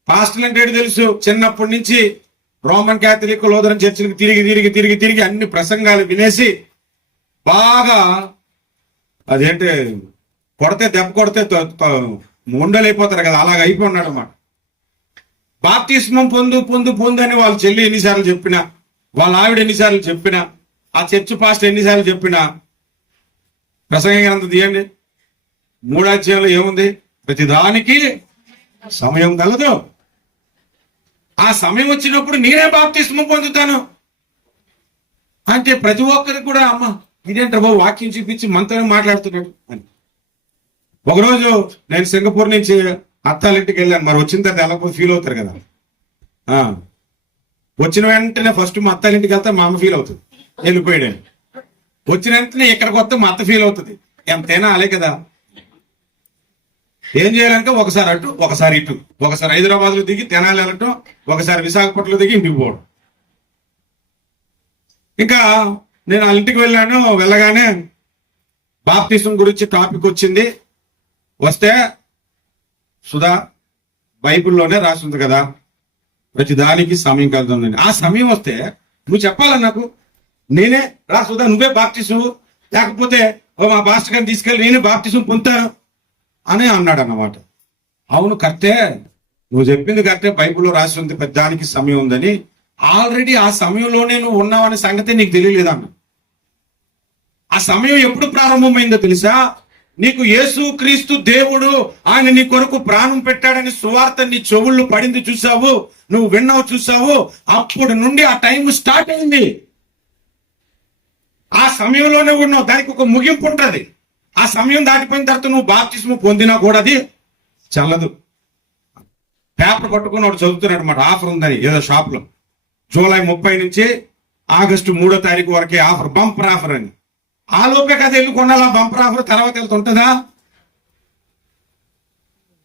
పాస్టర్లు అంటే తెలుసు. చిన్నప్పటి నుంచి రోమన్ క్యాథలిక్, లూథరన్ చర్చిలకు తిరిగి తిరిగి తిరిగి తిరిగి అన్ని ప్రసంగాలు వినేసి బాగా అదేంటి కొడితే దెబ్బ కొడితే ఉండలేకపోతారు కదా, అలాగ అయిపోన్నాడు అన్నమాట. బాప్తిస్మం పొందు పొందు పొందు అని వాళ్ళ చెల్లి ఎన్నిసార్లు చెప్పినా, వాళ్ళ ఆవిడ ఎన్నిసార్లు చెప్పినా, ఆ చర్చ్ పాస్టర్ ఎన్నిసార్లు చెప్పినా, ప్రసంగ గ్రంథం తీయండి, 3వ అధ్యాయంలో ఏముంది? ప్రతిదానికి సమయం కలదు. ఆ సమయం వచ్చినప్పుడు నేనే బాప్తిస్మం పొందుతాను అంటే ప్రతి ఒక్కరికి కూడా, అమ్మ ఇదేంటారు బాబు వాక్యం చూపించి మనతోనే మాట్లాడుతున్నాడు అని. ఒకరోజు నేను సింగపూర్ నుంచి అత్తాలింటికి వెళ్ళాను. మరి వచ్చిన తర్వాత ఎలా ఫీల్ అవుతారు కదా. వచ్చిన వెంటనే ఫస్ట్ మా అత్తాలింటికి వెళ్తే మా అమ్మ ఫీల్ అవుతుంది, వెళ్ళిపోయాడు. వచ్చిన వెంటనే ఇక్కడికి వస్తే మా అత్త ఫీల్ అవుతుంది, ఎంతైనా అలే కదా. ఏం చేయాలంటే ఒకసారి అటు ఒకసారి ఇటు, ఒకసారి హైదరాబాద్లో దిగి తెనాలి వెళ్ళటం, ఒకసారి విశాఖపట్నంలో దిగి ఇంటికి పోవడం. ఇంకా నేను వాళ్ళ ఇంటికి వెళ్ళాను. వెళ్ళగానే బాప్తిజం గురించి టాపిక్ వచ్చింది. వస్తే సుధా బైబిల్లోనే రాసి ఉంది కదా, ప్రతి దానికి సమయం కలుగుతుందండి. ఆ సమయం వస్తే నువ్వు చెప్పాలా నాకు, నేనే రా సుధా నువ్వే బాప్తిజం, లేకపోతే మా పాస్టర్ గారిని తీసుకెళ్ళి నేనే బాప్తిజం పొందుతాను అని అన్నాడు అన్నమాట. అవును కరెక్టే, నువ్వు చెప్పింది కరెక్టే, బైబిల్లో రాసి ఉంది ప్రతి దానికి సమయం ఉందని. ఆల్రెడీ ఆ సమయంలోనే నువ్వు ఉన్నావనే సంగతి నీకు తెలియలేదన్న. ఆ సమయం ఎప్పుడు ప్రారంభమైందో తెలుసా? నీకు యేసు క్రీస్తు దేవుడు ఆయన నీ కొరకు ప్రాణం పెట్టాడని సువార్త నీ చెవుళ్ళు పడింది చూసావు, నువ్వు విన్నావు చూసావు, అప్పుడు నుండి ఆ టైం స్టార్ట్ అయింది. ఆ సమయంలోనే ఉన్నావు, దానికి ఒక ముగింపు ఉంటుంది. ఆ సమయం దాటిపోయిన తర్వాత నువ్వు బాప్తిస్మం పొందినా కూడా అది చల్లదు. పేపర్ పట్టుకుని వాడు చదువుతున్నాడు అనమాట, ఆఫర్ ఉందని ఏదో షాప్ లో, జూలై 30 నుంచి ఆగస్టు 3వ తారీఖు వరకే ఆఫర్, బంపర్ ఆఫర్ అని. ఆ లోపే కదా వెళ్ళి కొనాలా బంపర్ ఆఫర్, తర్వాత వెళ్తుంటుందా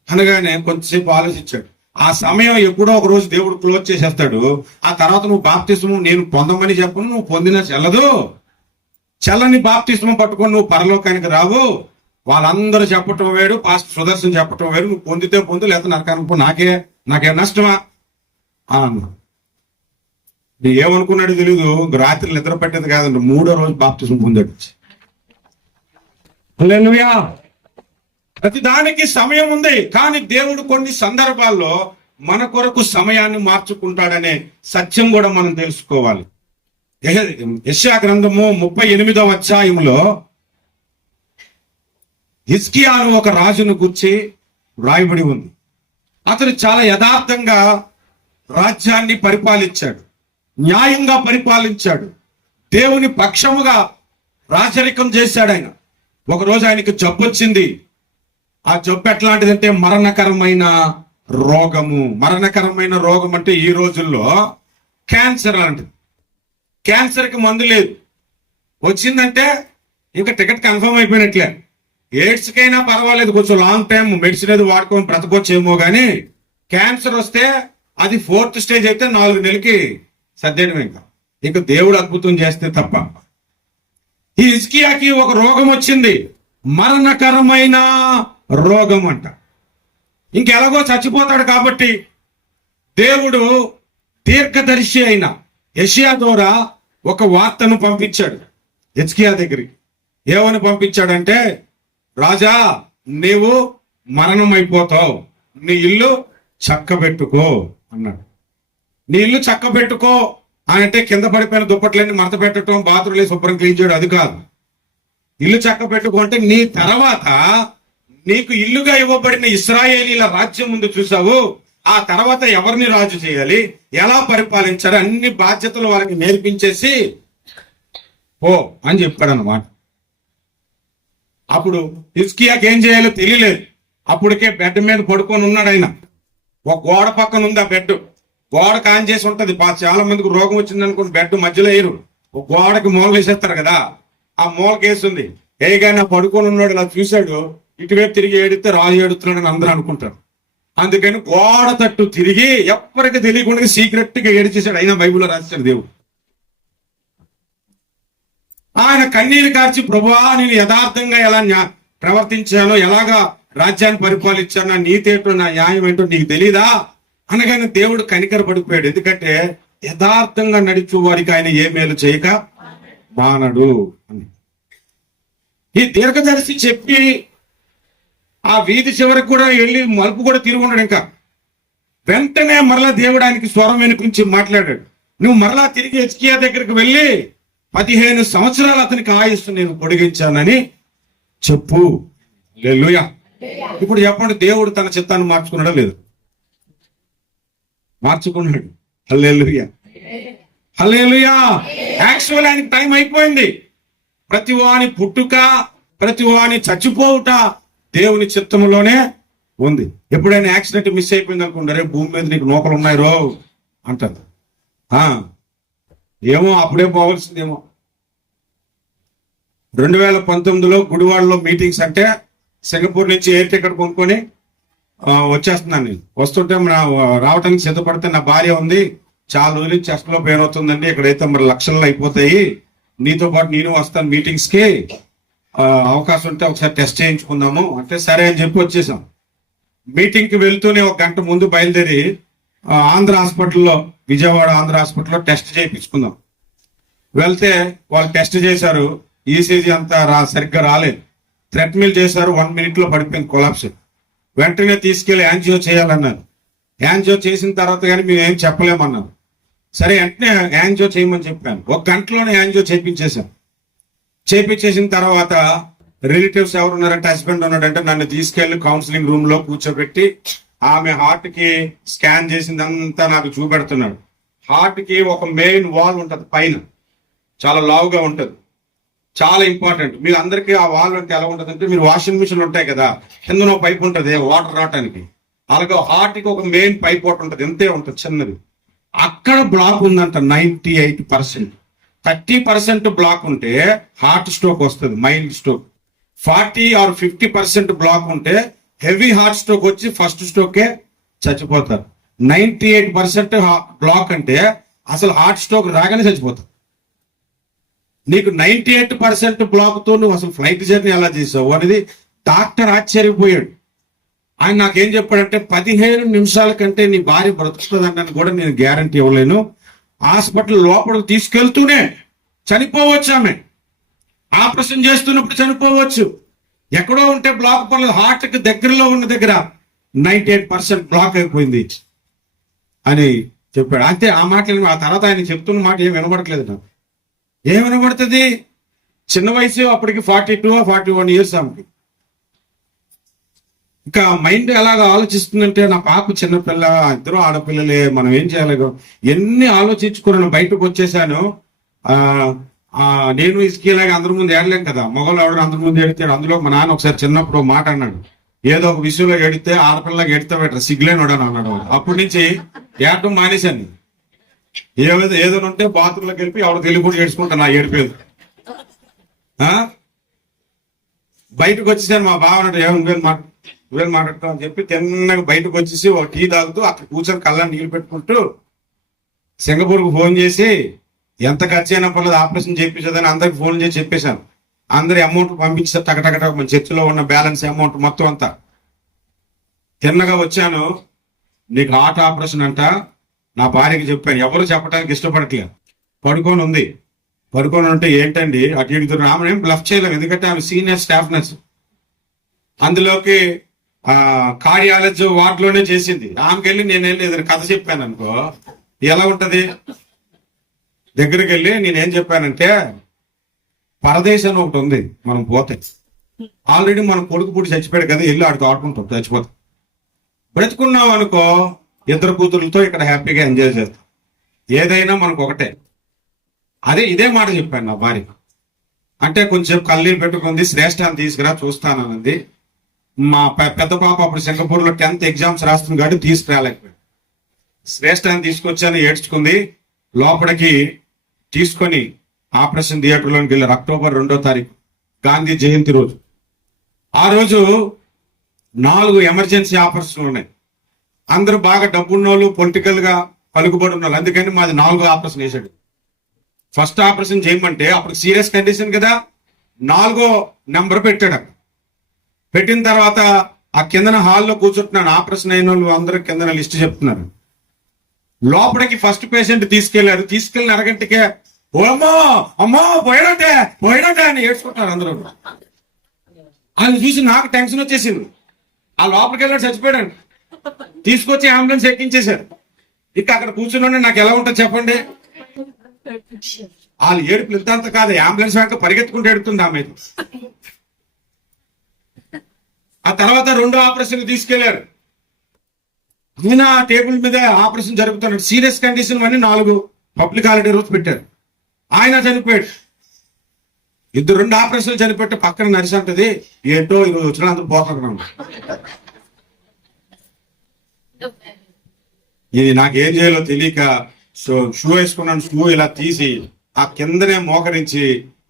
అనగానే కొంచెంసేపు ఆలోచించాడు. ఆ సమయం ఎప్పుడో ఒక రోజు దేవుడు క్లోజ్ చేసేస్తాడు. ఆ తర్వాత నువ్వు బాప్తిస్మం నేను పొందమని చెప్పను, నువ్వు పొందినా చెల్లదు. చల్లని బాప్తిస్మం పట్టుకొని నువ్వు పరలోకానికి రావు. వాళ్ళందరూ చెప్పటం వేరు, పాస్టర్ సుదర్శన్ చెప్పటం వేరు, నువ్వు పొందితే పొందు లేకపోతే నరకానికి పో, నాకే నష్టమా అన్నా. నేను ఏమనుకున్నాడు తెలీదు, రాత్రి నిద్ర పట్టేది కాదండి, 3వ రోజు బాప్తిజం పొందాడు. హల్లెలూయా. ప్రతి దానికి సమయం ఉంది, కానీ దేవుడు కొన్ని సందర్భాల్లో మన కొరకు సమయాన్ని మార్చుకుంటాడనే సత్యం కూడా మనం తెలుసుకోవాలి. యెషయా గ్రంథము 38వ అధ్యాయంలో హిజ్కియా అను ఒక రాజును గురించి వ్రాయబడి ఉంది. అతను చాలా యథార్థంగా రాజ్యాన్ని పరిపాలించాడు, న్యాయంగా పరిపాలించాడు, దేవుని పక్షముగా రాజరికం చేశాడు. ఆయన ఒకరోజు ఆయనకి జబ్బు వచ్చింది. ఆ జబ్బు ఎట్లాంటిదంటే మరణకరమైన రోగము. మరణకరమైన రోగం అంటే ఈ రోజుల్లో క్యాన్సర్ లాంటిది. క్యాన్సర్కి మందు లేదు, వచ్చిందంటే ఇంకా టికెట్ కన్ఫర్మ్ అయిపోయినట్లే. ఎయిడ్స్కైనా పర్వాలేదు, కొంచెం లాంగ్ టైం మెడిసిన్ ఏది వాడుకొని బ్రతకొచ్చేమో, కానీ క్యాన్సర్ వస్తే అది 4th స్టేజ్ అయితే 4 నెలలకి సర్దేయడం. ఇంకా దేవుడు అద్భుతం చేస్తే తప్ప. ఈ హిజ్కియాకి ఒక రోగం వచ్చింది, మరణకరమైన రోగం అంట. ఇంకెలాగో చచ్చిపోతాడు కాబట్టి దేవుడు దీర్ఘదర్శి అయిన యెషయా ద్వారా ఒక వార్తను పంపించాడు హిజ్కియా దగ్గరికి. ఏమని పంపించాడంటే, రాజా నీవు మరణం అయిపోతావు, నీ ఇల్లు చక్కబెట్టుకో అన్నాడు. నీ ఇల్లు చక్కబెట్టుకో అని అంటే కింద పడిపోయిన దుప్పట్లన్నీ మడత పెట్టడం, బాత్రూంలో శుభ్రం క్లీన్ చేయడం అది కాదు. ఇల్లు చక్కబెట్టుకో అంటే నీ తర్వాత నీకు ఇల్లుగా ఇవ్వబడిన ఇశ్రాయేలీల రాజ్యం ముందు చూసావు, ఆ తర్వాత ఎవరిని రాజు చేయాలి, ఎలా పరిపాలించాలి, అన్ని బాధ్యతలు వాళ్ళకి నేర్పించేసి ఓ అని చెప్పాడు అన్నమాట. అప్పుడు హిజ్కియాకి ఏం చేయాలో తెలియలేదు. అప్పటికే బెడ్ మీద పడుకొని ఉన్నాడు ఆయన. ఒక గోడ పక్కన ఉంది ఆ బెడ్, గోడ కాన్ చేసి ఉంటది. చాలా మందికి రోగం వచ్చింది అనుకోండి, బెడ్ మధ్యలో వేయరు, ఒక గోడకి మూల వేసేస్తారు కదా, ఆ మూలకి వేస్తుంది. ఏగానే పడుకొని ఉన్నాడు, ఇలా చూశాడు, ఇటువైపు తిరిగి ఏడితే రాజు ఏడుతున్నాడు అని అందరూ అనుకుంటారు. అందుకని గోడ తట్టు తిరిగి ఎప్పటికీ తెలియకుండా సీక్రెట్ గా ఏడిచేశాడు. అయినా బైబిల్లో రాశాడు దేవుడు. ఆయన కన్నీరు కార్చి, ప్రభువా నేను యథార్థంగా ఎలా ప్రవర్తించానో, ఎలాగా రాజ్యాన్ని పరిపాలించాను, నా నీతి ఏంటో నా న్యాయం ఏంటో నీకు తెలీదా అనగానే దేవుడు కనికర పడిపోయాడు. ఎందుకంటే యథార్థంగా నడిచే వారికి ఆయన ఏ మేలు చేయక మానడు అని ఈ దీర్ఘదర్శి చెప్పి ఆ వీధి చివరికి కూడా వెళ్ళి మలుపు కూడా తిరిగి ఉన్నాడు. ఇంకా వెంటనే మరలా దేవుడు ఆయనకి స్వరం వినిపించి మాట్లాడాడు, నువ్వు మరలా తిరిగి హిజ్కియా దగ్గరికి వెళ్ళి 15 సంవత్సరాలు అతనికి ఆయుస్సు నేను పొడిగించానని చెప్పు. హల్లెలూయా. ఇప్పుడు చెప్పండి, దేవుడు తన చిత్తాన్ని మార్చుకున్నాడా లేదు? మార్చుకున్నాడు. హల్లెలూయా, హల్లెలూయా. యాక్చువల్ ఆయనకి టైం అయిపోయింది. ప్రతి వాని పుట్టుక, ప్రతి వాని చచ్చిపోవుట దేవుని చిత్తములోనే ఉంది. ఎప్పుడైనా యాక్సిడెంట్ మిస్ అయిపోయింది అనుకోండి, రేపు భూమి మీద నీకు నూకలు ఉన్నాయి రో అంటారు. ఏమో అప్పుడే పోవాల్సిందేమో. 2019లో గుడివాడలో మీటింగ్స్ అంటే సింగపూర్ నుంచి ఎయిర్ టికెట్ కొనుక్కొని వచ్చేస్తున్నాను. నేను వస్తుంటే రావడానికి సిద్ధపడితే నా భార్య ఉంది, చాలా రోజులు చెస్ట్ లో పెయిన్ అవుతుందండి, ఇక్కడైతే మరి లక్షల్లో అయిపోతాయి, నీతో పాటు నేను వస్తాను మీటింగ్స్ కి, అవకాశం ఉంటే ఒకసారి టెస్ట్ చేయించుకుందాము అంటే సరే అని చెప్పి వచ్చేసాం. మీటింగ్ కి వెళ్తూనే 1 గంట ముందు బయలుదేరి ఆంధ్ర హాస్పిటల్లో, విజయవాడ ఆంధ్ర హాస్పిటల్లో టెస్ట్ చేయించుకుందాం. వెళ్తే వాళ్ళు టెస్ట్ చేశారు, ఈసీజీ అంతా సరిగ్గా రాలేదు, థ్రెడ్మిల్ చేశారు, 1 minute లో పడిపోయింది, కొలాప్స్. వెంటనే తీసుకెళ్లి యాంజియో చేయాలన్నారు. యాంజియో చేసిన తర్వాత కానీ మేము ఏం చెప్పలేమన్నారు. సరే వెంటనే యాంజియో చేయమని చెప్పాను. 1 గంటలోనే యాంజియో చేయించేసాం. చేయించేసిన తర్వాత రిలేటివ్స్ ఎవరు ఉన్నారంటే హస్బెండ్ ఉన్నాడంటే నన్ను తీసుకెళ్లి కౌన్సిలింగ్ రూమ్ లో కూర్చోబెట్టి ఆమె హార్ట్ కి స్కాన్ చేసిందంతా నాకు చూపెడుతున్నాడు. హార్ట్ కి ఒక మెయిన్ వాల్ ఉంటది పైన, చాలా లావుగా ఉంటది, చాలా ఇంపార్టెంట్. మీరు అందరికీ ఆ వాల్ అంటే ఎలా ఉంటది అంటే, మీరు వాషింగ్ మిషన్ ఉంటాయి కదా, కింద పైప్ ఉంటది వాటర్ రావటానికి, అలాగే హార్ట్ కి ఒక మెయిన్ పైప్ ఒకటి ఉంటది, ఎంతే ఉంటది చిన్నది. అక్కడ బ్లాక్ ఉందంట 98%. 30% బ్లాక్ ఉంటే హార్ట్ స్ట్రోక్ వస్తుంది, మైల్డ్ స్ట్రోక్. 40 or 50% బ్లాక్ ఉంటే హెవీ హార్ట్ స్ట్రోక్ వచ్చి ఫస్ట్ స్ట్రోకే చచ్చిపోతారు. 98% బ్లాక్ అంటే అసలు హార్ట్ స్ట్రోక్ రాగానే చచ్చిపోతారు. నీకు 98% బ్లాక్ తో నువ్వు అసలు ఫ్లైట్ జర్నీ ఎలా చేసావు అనేది డాక్టర్ ఆశ్చర్యపోయాడు. ఆయన నాకేం చెప్పాడంటే 15 నిమిషాల కంటే నీ భార్య బ్రతుకుతుందని కూడా నేను గ్యారంటీ ఇవ్వలేను. హాస్పిటల్ లోపలికి తీసుకెళ్తూనే చనిపోవచ్చు, ఆమె ఆపరేషన్ చేస్తున్నప్పుడు చనిపోవచ్చు. ఎక్కడో ఉంటే బ్లాక్ పడలేదు, హార్ట్కి దగ్గరలో ఉన్న దగ్గర 98% బ్లాక్ అయిపోయింది అని చెప్పాడు. అంతే, ఆ మాటలు. ఆ తర్వాత ఆయన చెప్తున్న మాట ఏం వినబడట్లేదు నాకు. ఏం వినబడుతుంది? చిన్న వయసు, అప్పటికి 41 ఇయర్స్ ఆమెకి. ఇంకా మైండ్ ఎలాగ ఆలోచిస్తుందంటే, నా పాప చిన్నపిల్ల, ఇద్దరు ఆడపిల్లలే, మనం ఏం చేయాలి, ఎన్ని ఆలోచించుకున్నాను. బయటకు వచ్చేసాను. నేను ఇసుకేలాగా అందరి ముందు ఏడలేం కదా, మొగలు ఎవడు అందరి ముందు ఏడితాడు. అందులో మా నాన్న ఒకసారి చిన్నప్పుడు మాట అన్నాడు, ఏదో ఒక విషయంలో ఏడితే ఆడపిల్లగా ఏడితే సిగ్గులేనోడు అని అన్నాడు. అప్పటి నుంచి ఏడటం మానేశాను. ఏదో ఉంటే బాత్రూంలోకి వెళ్ళి ఎవరు తెలుగు కూడా ఏడ్చుకుంటాను, నా ఏడిపోయేది. బయటకు వచ్చేసాను. మా బావ అన్నాడు, నువ్వేం మాట్లాడతావు అని చెప్పి తిన్నగా బయటకు వచ్చేసి ఒక టీ తాగుతూ అక్కడ కూర్చొని కళ్ళని నీళ్ళు పెట్టుకుంటూ సింగపూర్కు ఫోన్ చేసి ఎంత ఖర్చు అయినా పర్లేదు ఆపరేషన్ చేయించదని అందరికి ఫోన్ చేసి చెప్పేశాను. అందరి అమౌంట్ పంపించారు టకటకట, మన చర్చిలో ఉన్న బ్యాలెన్స్ అమౌంట్ మొత్తం అంతా. తిన్నగా వచ్చాను, నీకు హార్ట్ ఆపరేషన్ అంట. నా భార్యకి చెప్పాను, ఎవరు చెప్పడానికి ఇష్టపడట్లేదు. పడుకొని ఉంది. పడుకొని ఉంటే ఏంటండి అటు ఇటు ఆమె బ్లఫ్ చేయలేము, ఎందుకంటే ఆమె సీనియర్ స్టాఫ్ నర్స్. అందులోకి కార్డియాలజీ వార్డులోనే చేసింది. ఆమెకి వెళ్ళి నేను వెళ్ళి ఏదైనా కథ చెప్పాను అనుకో ఎలా ఉంటది? దగ్గరికి వెళ్ళి నేనేం చెప్పానంటే, పరదేశం ఒకటి ఉంది, మనం పోతే ఆల్రెడీ మన కొడుకు పుట్టి చచ్చిపోయాడు కదా, వెళ్ళి ఆడితో ఆడుకుంటాం, చచ్చిపోతాం. బ్రతుకున్నాం అనుకో, ఇద్దరు కూతురులతో ఇక్కడ హ్యాపీగా ఎంజాయ్ చేస్తాం. ఏదైనా మనకు ఒకటే. ఇదే మాట చెప్పాను నా భార్య. అంటే కొంచెం కళ్ళీలు పెట్టుకుంది, శ్రేష్ఠాన్ని తీసుకురా చూస్తానన్నది. మా పెద్ద పాప అప్పుడు సింగపూర్ లో 10th ఎగ్జామ్స్ రాస్తుంది కాబట్టి తీసుకురాలేకపోయాడు. శ్రేష్ఠాన్ని తీసుకొచ్చాను, ఏడ్చుకుంది. లోపలికి తీసుకొని ఆపరేషన్ థియేటర్లోకి వెళ్ళారు. అక్టోబర్ 2వ తారీఖు గాంధీ జయంతి రోజు. ఆ రోజు 4 ఎమర్జెన్సీ ఆపరేషన్లు ఉన్నాయి. అందరూ బాగా డబ్బున్నోళ్ళు, పొలిటికల్ గా పలుకుబడి ఉన్న వాళ్ళు. అందుకని మాది 4వ ఆపరేషన్ వేసాడు. ఫస్ట్ ఆపరేషన్ చేయమంటే అప్పుడు సీరియస్ కండిషన్ కదా, 4వ నెంబర్ పెట్టాడు. పెట్టిన తర్వాత ఆ కిందన హాల్లో కూర్చుంటున్నాను. ఆపరేషన్ అయిన వాళ్ళు అందరూ కిందన లిస్ట్ చెప్తున్నారు. లోపలికి ఫస్ట్ పేషెంట్ తీసుకెళ్లారు. తీసుకెళ్ళిన అరగంటకే అమ్మో పోయాడంటే అని ఏడ్చుకుంటారు అందరూ. ఆయన చూసి నాకు టెన్షన్ వచ్చేసింది. ఆ లోపలికి వెళ్ళాడు, చచ్చిపోయాడు. తీసుకొచ్చి అంబులెన్స్ ఎక్కించేశారు. ఇక అక్కడ కూర్చుని నాకు ఎలా ఉంటుంది చెప్పండి? వాళ్ళు ఏడుపులు ఇంత కాదు, అంబులెన్స్ వెనక పరిగెత్తుకుంటూ ఎడుతుంది ఆమె. ఆ తర్వాత 2వ ఆపరేషన్ తీసుకెళ్లారు. ఈయన టేబుల్ మీద ఆపరేషన్ జరుగుతున్నాడు. సీరియస్ కండిషన్ అని 4 పబ్లిక్ హాలిడే రోజు పెట్టారు. ఆయన చనిపోయాడు. 2 ఆపరేషన్లు చనిపెట్టి పక్కన నర్సి అంటది, ఏంటో ఈరోజు వచ్చినందుకు పోతున్నాం. ఇది నాకేం చేయాలో తెలియక షూ వేసుకున్నాను. షూ ఇలా తీసి ఆ కిందనే మోకరించి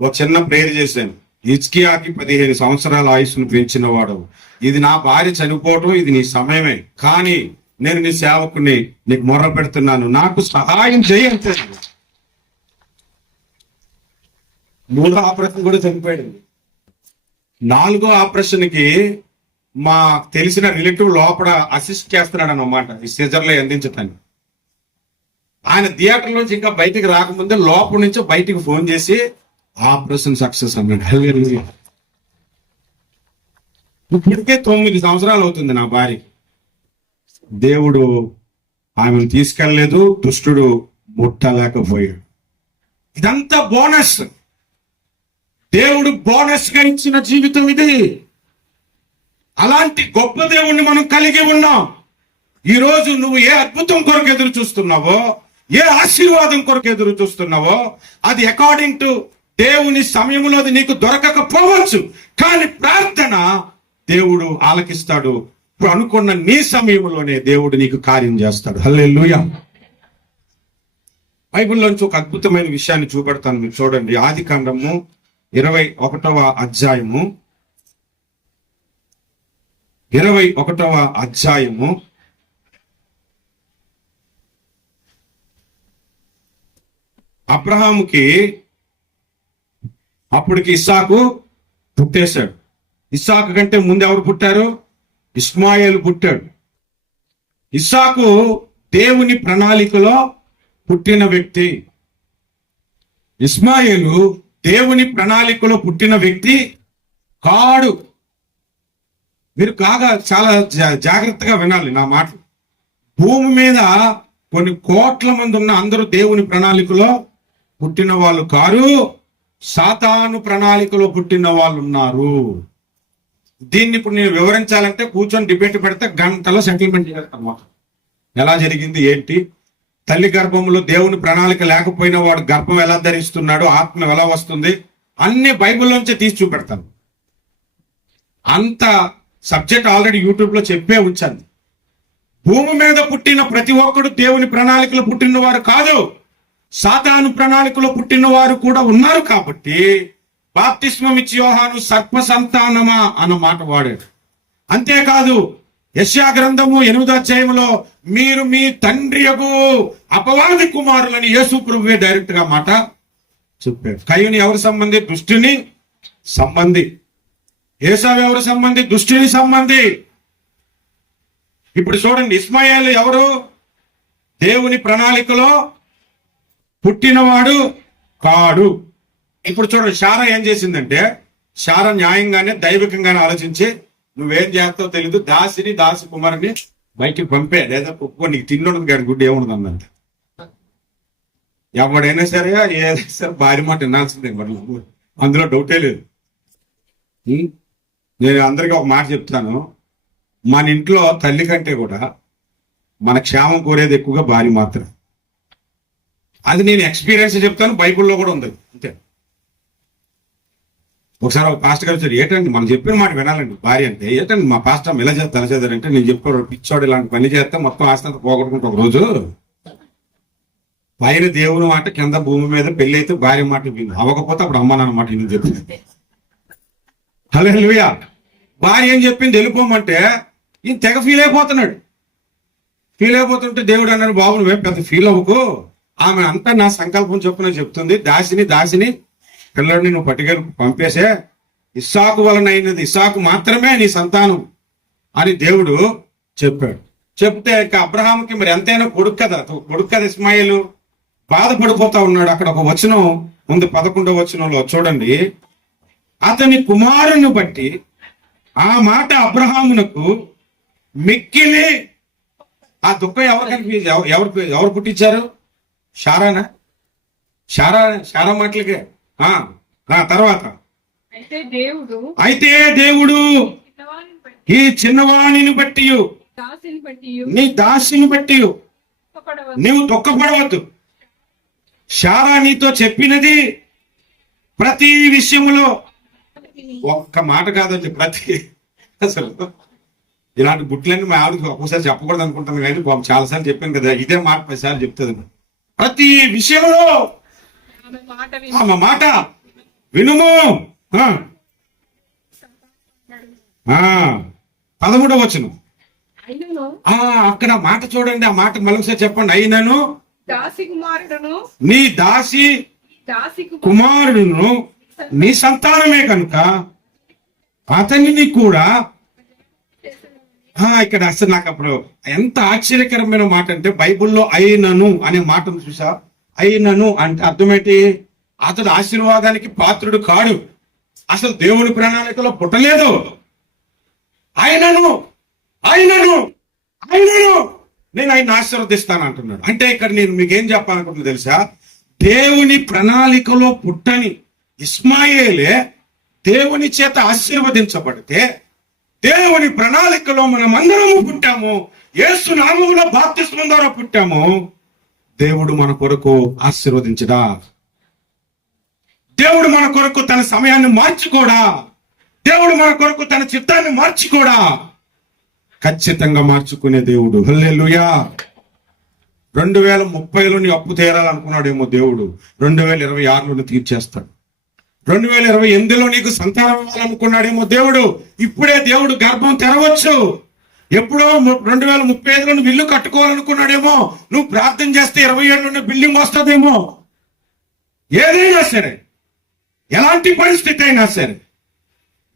ఒక చిన్న ప్రేయర్ చేశాను. హిజ్కియాకి 15 సంవత్సరాల ఆయుష్ను పెంచిన వాడు, ఇది నా భార్య చనిపోవటం, ఇది నీ సమయమే, కానీ నేను నీ సేవకుని నీకు మొర్ర పెడుతున్నాను, నాకు సహాయం చేయంతే. 3వ ఆపరేషన్ కూడా చనిపోయాడు. 4వ ఆపరేషన్ కి మా తెలిసిన రిలేటివ్ లోపల అసిస్ట్ చేస్తున్నాడు అన్నమాట, ఈ సిజర్లో అందించటానికి. ఆయన థియేటర్ నుంచి ఇంకా బయటికి రాకముందే లోపల నుంచి బయటికి ఫోన్ చేసి ఆపరేషన్ సక్సెస్ అన్నాడు. ఇప్పటికే 9 సంవత్సరాలు అవుతుంది నా భార్యకి. దేవుడు ఆమెను తీసుకెళ్ళలేదు, దుష్టుడు ముట్టలేకపోయాడు. ఇదంతా బోనస్. దేవుడు బోనస్ గా ఇచ్చిన జీవితం ఇది. అలాంటి గొప్ప దేవుణ్ణి మనం కలిగి ఉన్నాం. ఈ రోజు నువ్వు ఏ అద్భుతం కొరకు ఎదురు చూస్తున్నావో, ఏ ఆశీర్వాదం కొరకు ఎదురు చూస్తున్నావో, అది అకార్డింగ్ టు దేవుని సమయంలో అది నీకు దొరకకపోవచ్చు, కానీ ప్రార్థన దేవుడు ఆలకిస్తాడు. ఇప్పుడు అనుకున్న నీ సమయంలోనే దేవుడు నీకు కార్యం చేస్తాడు. హల్లెలూయా. బైబిల్లోంచి ఒక అద్భుతమైన విషయాన్ని చూపెడతాను, మీరు చూడండి. ఆదికాండము 21వ అధ్యాయము 21వ అధ్యాయము 1 అబ్రహాముకి అప్పటికి ఇస్సాకు పుట్టేశాడు. ఇస్సాకు కంటే ముందు ఎవరు పుట్టారు? ఇస్మాయేలు పుట్టాడు. ఇస్సాకు దేవుని ప్రణాళికలో పుట్టిన వ్యక్తి. ఇస్మాయేలు దేవుని ప్రణాళికలో పుట్టిన వ్యక్తి కాడు. మీరు చాలా జాగ్రత్తగా వినాలి నా మాటలు. భూమి మీద కొన్ని కోట్ల మంది ఉన్న అందరూ దేవుని ప్రణాళికలో పుట్టిన వాళ్ళు కారు, సాతాను ప్రణాళికలో పుట్టిన వాళ్ళు ఉన్నారు. దీన్ని ఇప్పుడు నేను వివరించాలంటే కూర్చొని డిబేట్ పెడితే గంటలో సెటిల్మెంట్ చేస్తాను మొత్తం. ఎలా జరిగింది ఏంటి, తల్లి గర్భంలో దేవుని ప్రణాళిక లేకపోయినా వాడు గర్భం ఎలా ధరిస్తున్నాడు, ఆత్మ ఎలా వస్తుంది, అన్ని బైబిల్లోంచే తీసి చూపెడతాను. అంత సబ్జెక్ట్ ఆల్రెడీ యూట్యూబ్ లో చెప్పే ఉంచాను. భూమి మీద పుట్టిన ప్రతి ఒక్కడు దేవుని ప్రణాళికలో పుట్టిన వారు కాదు, సాతాను ప్రణాళికలో పుట్టిన వారు కూడా ఉన్నారు. కాబట్టి బాప్తిస్మం ఇచ్చి యోహాను సర్ప సంతానమా అన్న మాట వాడాడు. అంతేకాదు యెషయా గ్రంథము 8వ అధ్యాయంలో మీరు మీ తండ్రి యగు అపవాది కుమారులని యేసు ప్రభువే డైరెక్ట్ గా మాట చెప్పాడు. కయ్యూని ఎవరి సంబంధి? దుష్టుని సంబంధి. ఏసావు ఎవరి సంబంధి? దుష్టుని సంబంధి. ఇప్పుడు చూడండి, ఇస్మాయేలు ఎవరు? దేవుని ప్రణాళికలో పుట్టినవాడు కాడు. ఇప్పుడు చూడండి, శారా ఏం చేసిందంటే, శారా న్యాయంగానే దైవికంగానే ఆలోచించి నువ్వేం చేస్తావో తెలీదు, దాసి కుమారుని బయటికి పంపే, లేదా ఒప్పుకో, నీకు తిండి గాడి గుడ్డు ఏముండదు అందంత. ఎవడైనా సరే ఏదైనా సరే భార్య మాట వినాల్సిందే, మరి అందులో డౌటే లేదు. నేను అందరికీ ఒక మాట చెప్తాను, మన ఇంట్లో తల్లి కంటే కూడా మన క్షేమం కోరేది ఎక్కువగా భార్య మాత్రం. అది నేను ఎక్స్పీరియన్స్ చెప్తాను, బైబిల్లో కూడా ఉంది. అంతే. ఒకసారి ఒక పాస్టర్ గారు వచ్చారు, ఏంటండి మనం చెప్పిన మాట వినాలండి భార్య అంటే, ఏంటండి మా పాస్టర్ ఎలా చేస్తారు చేద్దారంటే, నేను చెప్పాడు పిచ్చోడు ఇలాంటి పని చేస్తే మొత్తం ఆస్తి పోగొట్టుకుంటా ఒక రోజు. పైన దేవుని మాట, కింద భూమి మీద పెళ్లి అయితే భార్య మాట విని అవ్వకపోతే అప్పుడు అమ్మ నాన్న మాట నేను చెప్పింది. హల్లెలూయా. భార్య ఏం చెప్పింది వెళ్ళిపోమంటే ఈయన తెగ ఫీల్ అయిపోతున్నాడు. ఫీల్ అయిపోతుంటే దేవుడు అన్నాడు, బాబు నువ్వేం పెద్ద ఫీల్ అవ్వకు, ఆమె అంతా నా సంకల్పం చొప్పున చెప్తుంది, దాసిని పిల్లడిని నువ్వు పట్టుకెళ్ళి పంపేసే, ఇస్సాకు వలన అయినది ఇస్సాకు మాత్రమే నీ సంతానం అని దేవుడు చెప్పాడు. చెప్తే ఇక అబ్రహాంకి మరి ఎంతైనా కొడుకు కదా ఇస్మాయిలు, బాధపడిపోతా ఉన్నాడు. అక్కడ ఒక వచనం ఉంది, 11వ వచనంలో చూడండి, అతని కుమారుని బట్టి ఆ మాట అబ్రహామునకు మిక్కిలి. ఆ దుఃఖం ఎవరు పుట్టించారు? శారానా? శారా మాటలకే. తర్వాత అయితే దేవుడు ఈ చిన్నవాణిని బట్టి నీ దాసిని బట్టి నీవు దుఃఖపడవద్దు. శారా నీతో చెప్పినది ప్రతి విషయములో, ఒక్క మాట కాదండి, ప్రతి అసలు ఇలాంటి బుట్లన్నీ మా ఆవిడకి ఒక్కోసారి చెప్పకూడదు అనుకుంటాను, కానీ చాలాసార్లు చెప్పాను కదా, ఇదే మాట 10 సార్లు చెప్తుంది. ప్రతి విషయంలో ఆమె మాట వినుము. 13వ వచనం అక్కడ మాట చూడండి, ఆ మాట మరొకసారి చెప్పండి. అయినను నీ దాసి కుమారుడును నీ సంతానమే కనుక అతనిని కూడా. ఇక్కడ అసలు నాకు అప్పుడు ఎంత ఆశ్చర్యకరమైన మాట అంటే, బైబిల్లో అయినను అనే మాటను చూసా. అయినను అంటే అర్థమేంటి? అతడు ఆశీర్వాదానికి పాత్రుడు కాడు, అసలు దేవుని ప్రణాళికలో పుట్టలేదు. అయినను నేను ఆయన ఆశీర్వదిస్తాను అంటున్నాడు. అంటే ఇక్కడ నేను మీకేం చెప్పాలనుకుంటున్నా తెలుసా? దేవుని ప్రణాళికలో పుట్టని ఇస్మాయేలే దేవుని చేత ఆశీర్వదించబడితే, దేవుని ప్రణాళికలో మనమందరము పుట్టాము, యేసు నామములో బాప్తిస్మం ద్వారా పుట్టాము. దేవుడు మన కొరకు ఆశీర్వదించడా? దేవుడు మన కొరకు తన సమయాన్ని మార్చుకోడా? దేవుడు మన కొరకు తన చిత్తాన్ని మార్చుకోడా? ఖచ్చితంగా మార్చుకునే దేవుడు. హల్లెలూయా. 2030లో నీ అప్పు తీరాలనుకున్నాడేమో దేవుడు 2026లో తీర్చేస్తాడు. 2028లో నీకు సంతానం ఇవ్వాలనుకున్నాడేమో దేవుడు ఇప్పుడే దేవుడు గర్భం తెరవచ్చు. ఎప్పుడో 2035లో నువ్వు ఇల్లు కట్టుకోవాలనుకున్నాడేమో, నువ్వు ప్రార్థన చేస్తే 27లోనే బిల్డింగ్ వస్తుందేమో. ఏదైనా సరే, ఎలాంటి పరిస్థితి అయినా సరే,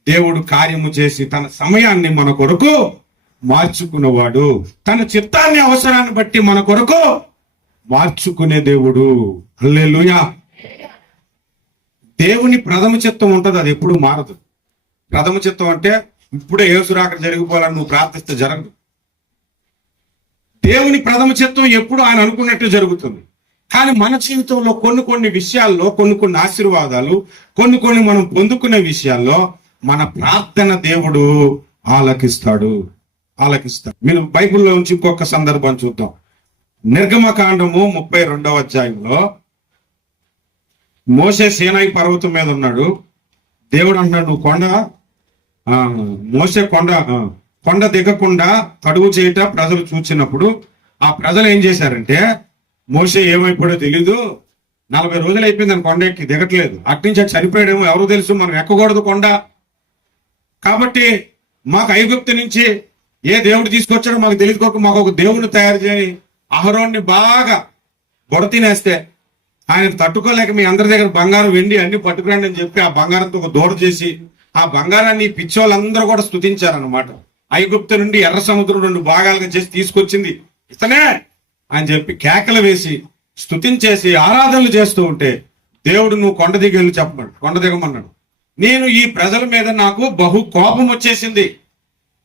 దేవుడు కార్యము చేసి తన సమయాన్ని మన కొరకు మార్చుకునేవాడు. తన చిత్తాన్ని అవసరాన్ని బట్టి మన కొరకు మార్చుకునే దేవుడు. హల్లెలూయా. దేవుని ప్రథమ చిత్తం ఉంటుంది, అది ఎప్పుడు మారదు. ప్రథమ చిత్తం అంటే ఇప్పుడే యేసురాకడ జరిగిపోవాలని నువ్వు ప్రార్థిస్తే జరగదు. దేవుని ప్రథమ చిత్తం ఎప్పుడు ఆయన అనుకున్నట్టు జరుగుతుంది. కానీ మన జీవితంలో కొన్ని విషయాల్లో కొన్ని ఆశీర్వాదాలు కొన్ని మనం పొందుకునే విషయాల్లో మన ప్రార్థన దేవుడు ఆలకిస్తాడు. మీరు బైబిల్లో నుంచి ఇంకొక సందర్భం చూద్దాం. నిర్గమకాండము 32వ అధ్యాయంలో మోషే సీనాయి పర్వతం మీద ఉన్నాడు. దేవుడు అంటున్నాడు, నువ్వు మోషే కొండ దిగకుండా తడువు చేయట ప్రజలు చూచినప్పుడు ఆ ప్రజలు ఏం చేశారంటే, మోషే ఏమైపోయాడో తెలీదు, 40 రోజులు అయిపోయింది కొండ ఎక్కి దిగట్లేదు, అట్నుంచి అటు చనిపోయాడేమో, ఎవరు తెలుసు, మనం ఎక్కకూడదు కొండ. కాబట్టి మాకు ఐగుప్తు నుంచి ఏ దేవుడు తీసుకొచ్చాడో మాకు తెలియదు, మాకు ఒక దేవుని తయారు చేయని అహరోన్ని బాగా బొడ తినేస్తే ఆయన తట్టుకోలేక మీ అందరి దగ్గర బంగారం వెండి అన్ని పట్టుకురండి అని చెప్పి ఆ బంగారంతో ఒక దూడ చేసి ఆ బంగారాన్ని పిచ్చోళ్ళందరూ కూడా స్తుతించారనమాట. ఐగుప్తు నుండి ఎర్ర సముద్రం 2 భాగాలుగా చేసి తీసుకొచ్చింది ఇతనే అని చెప్పి కేకలు వేసి స్తుతించేసి ఆరాధనలు చేస్తూ ఉంటే దేవుడు నువ్వు కొండ దిగమన్నాడు. నేను ఈ ప్రజల మీద నాకు బహు కోపం వచ్చేసింది,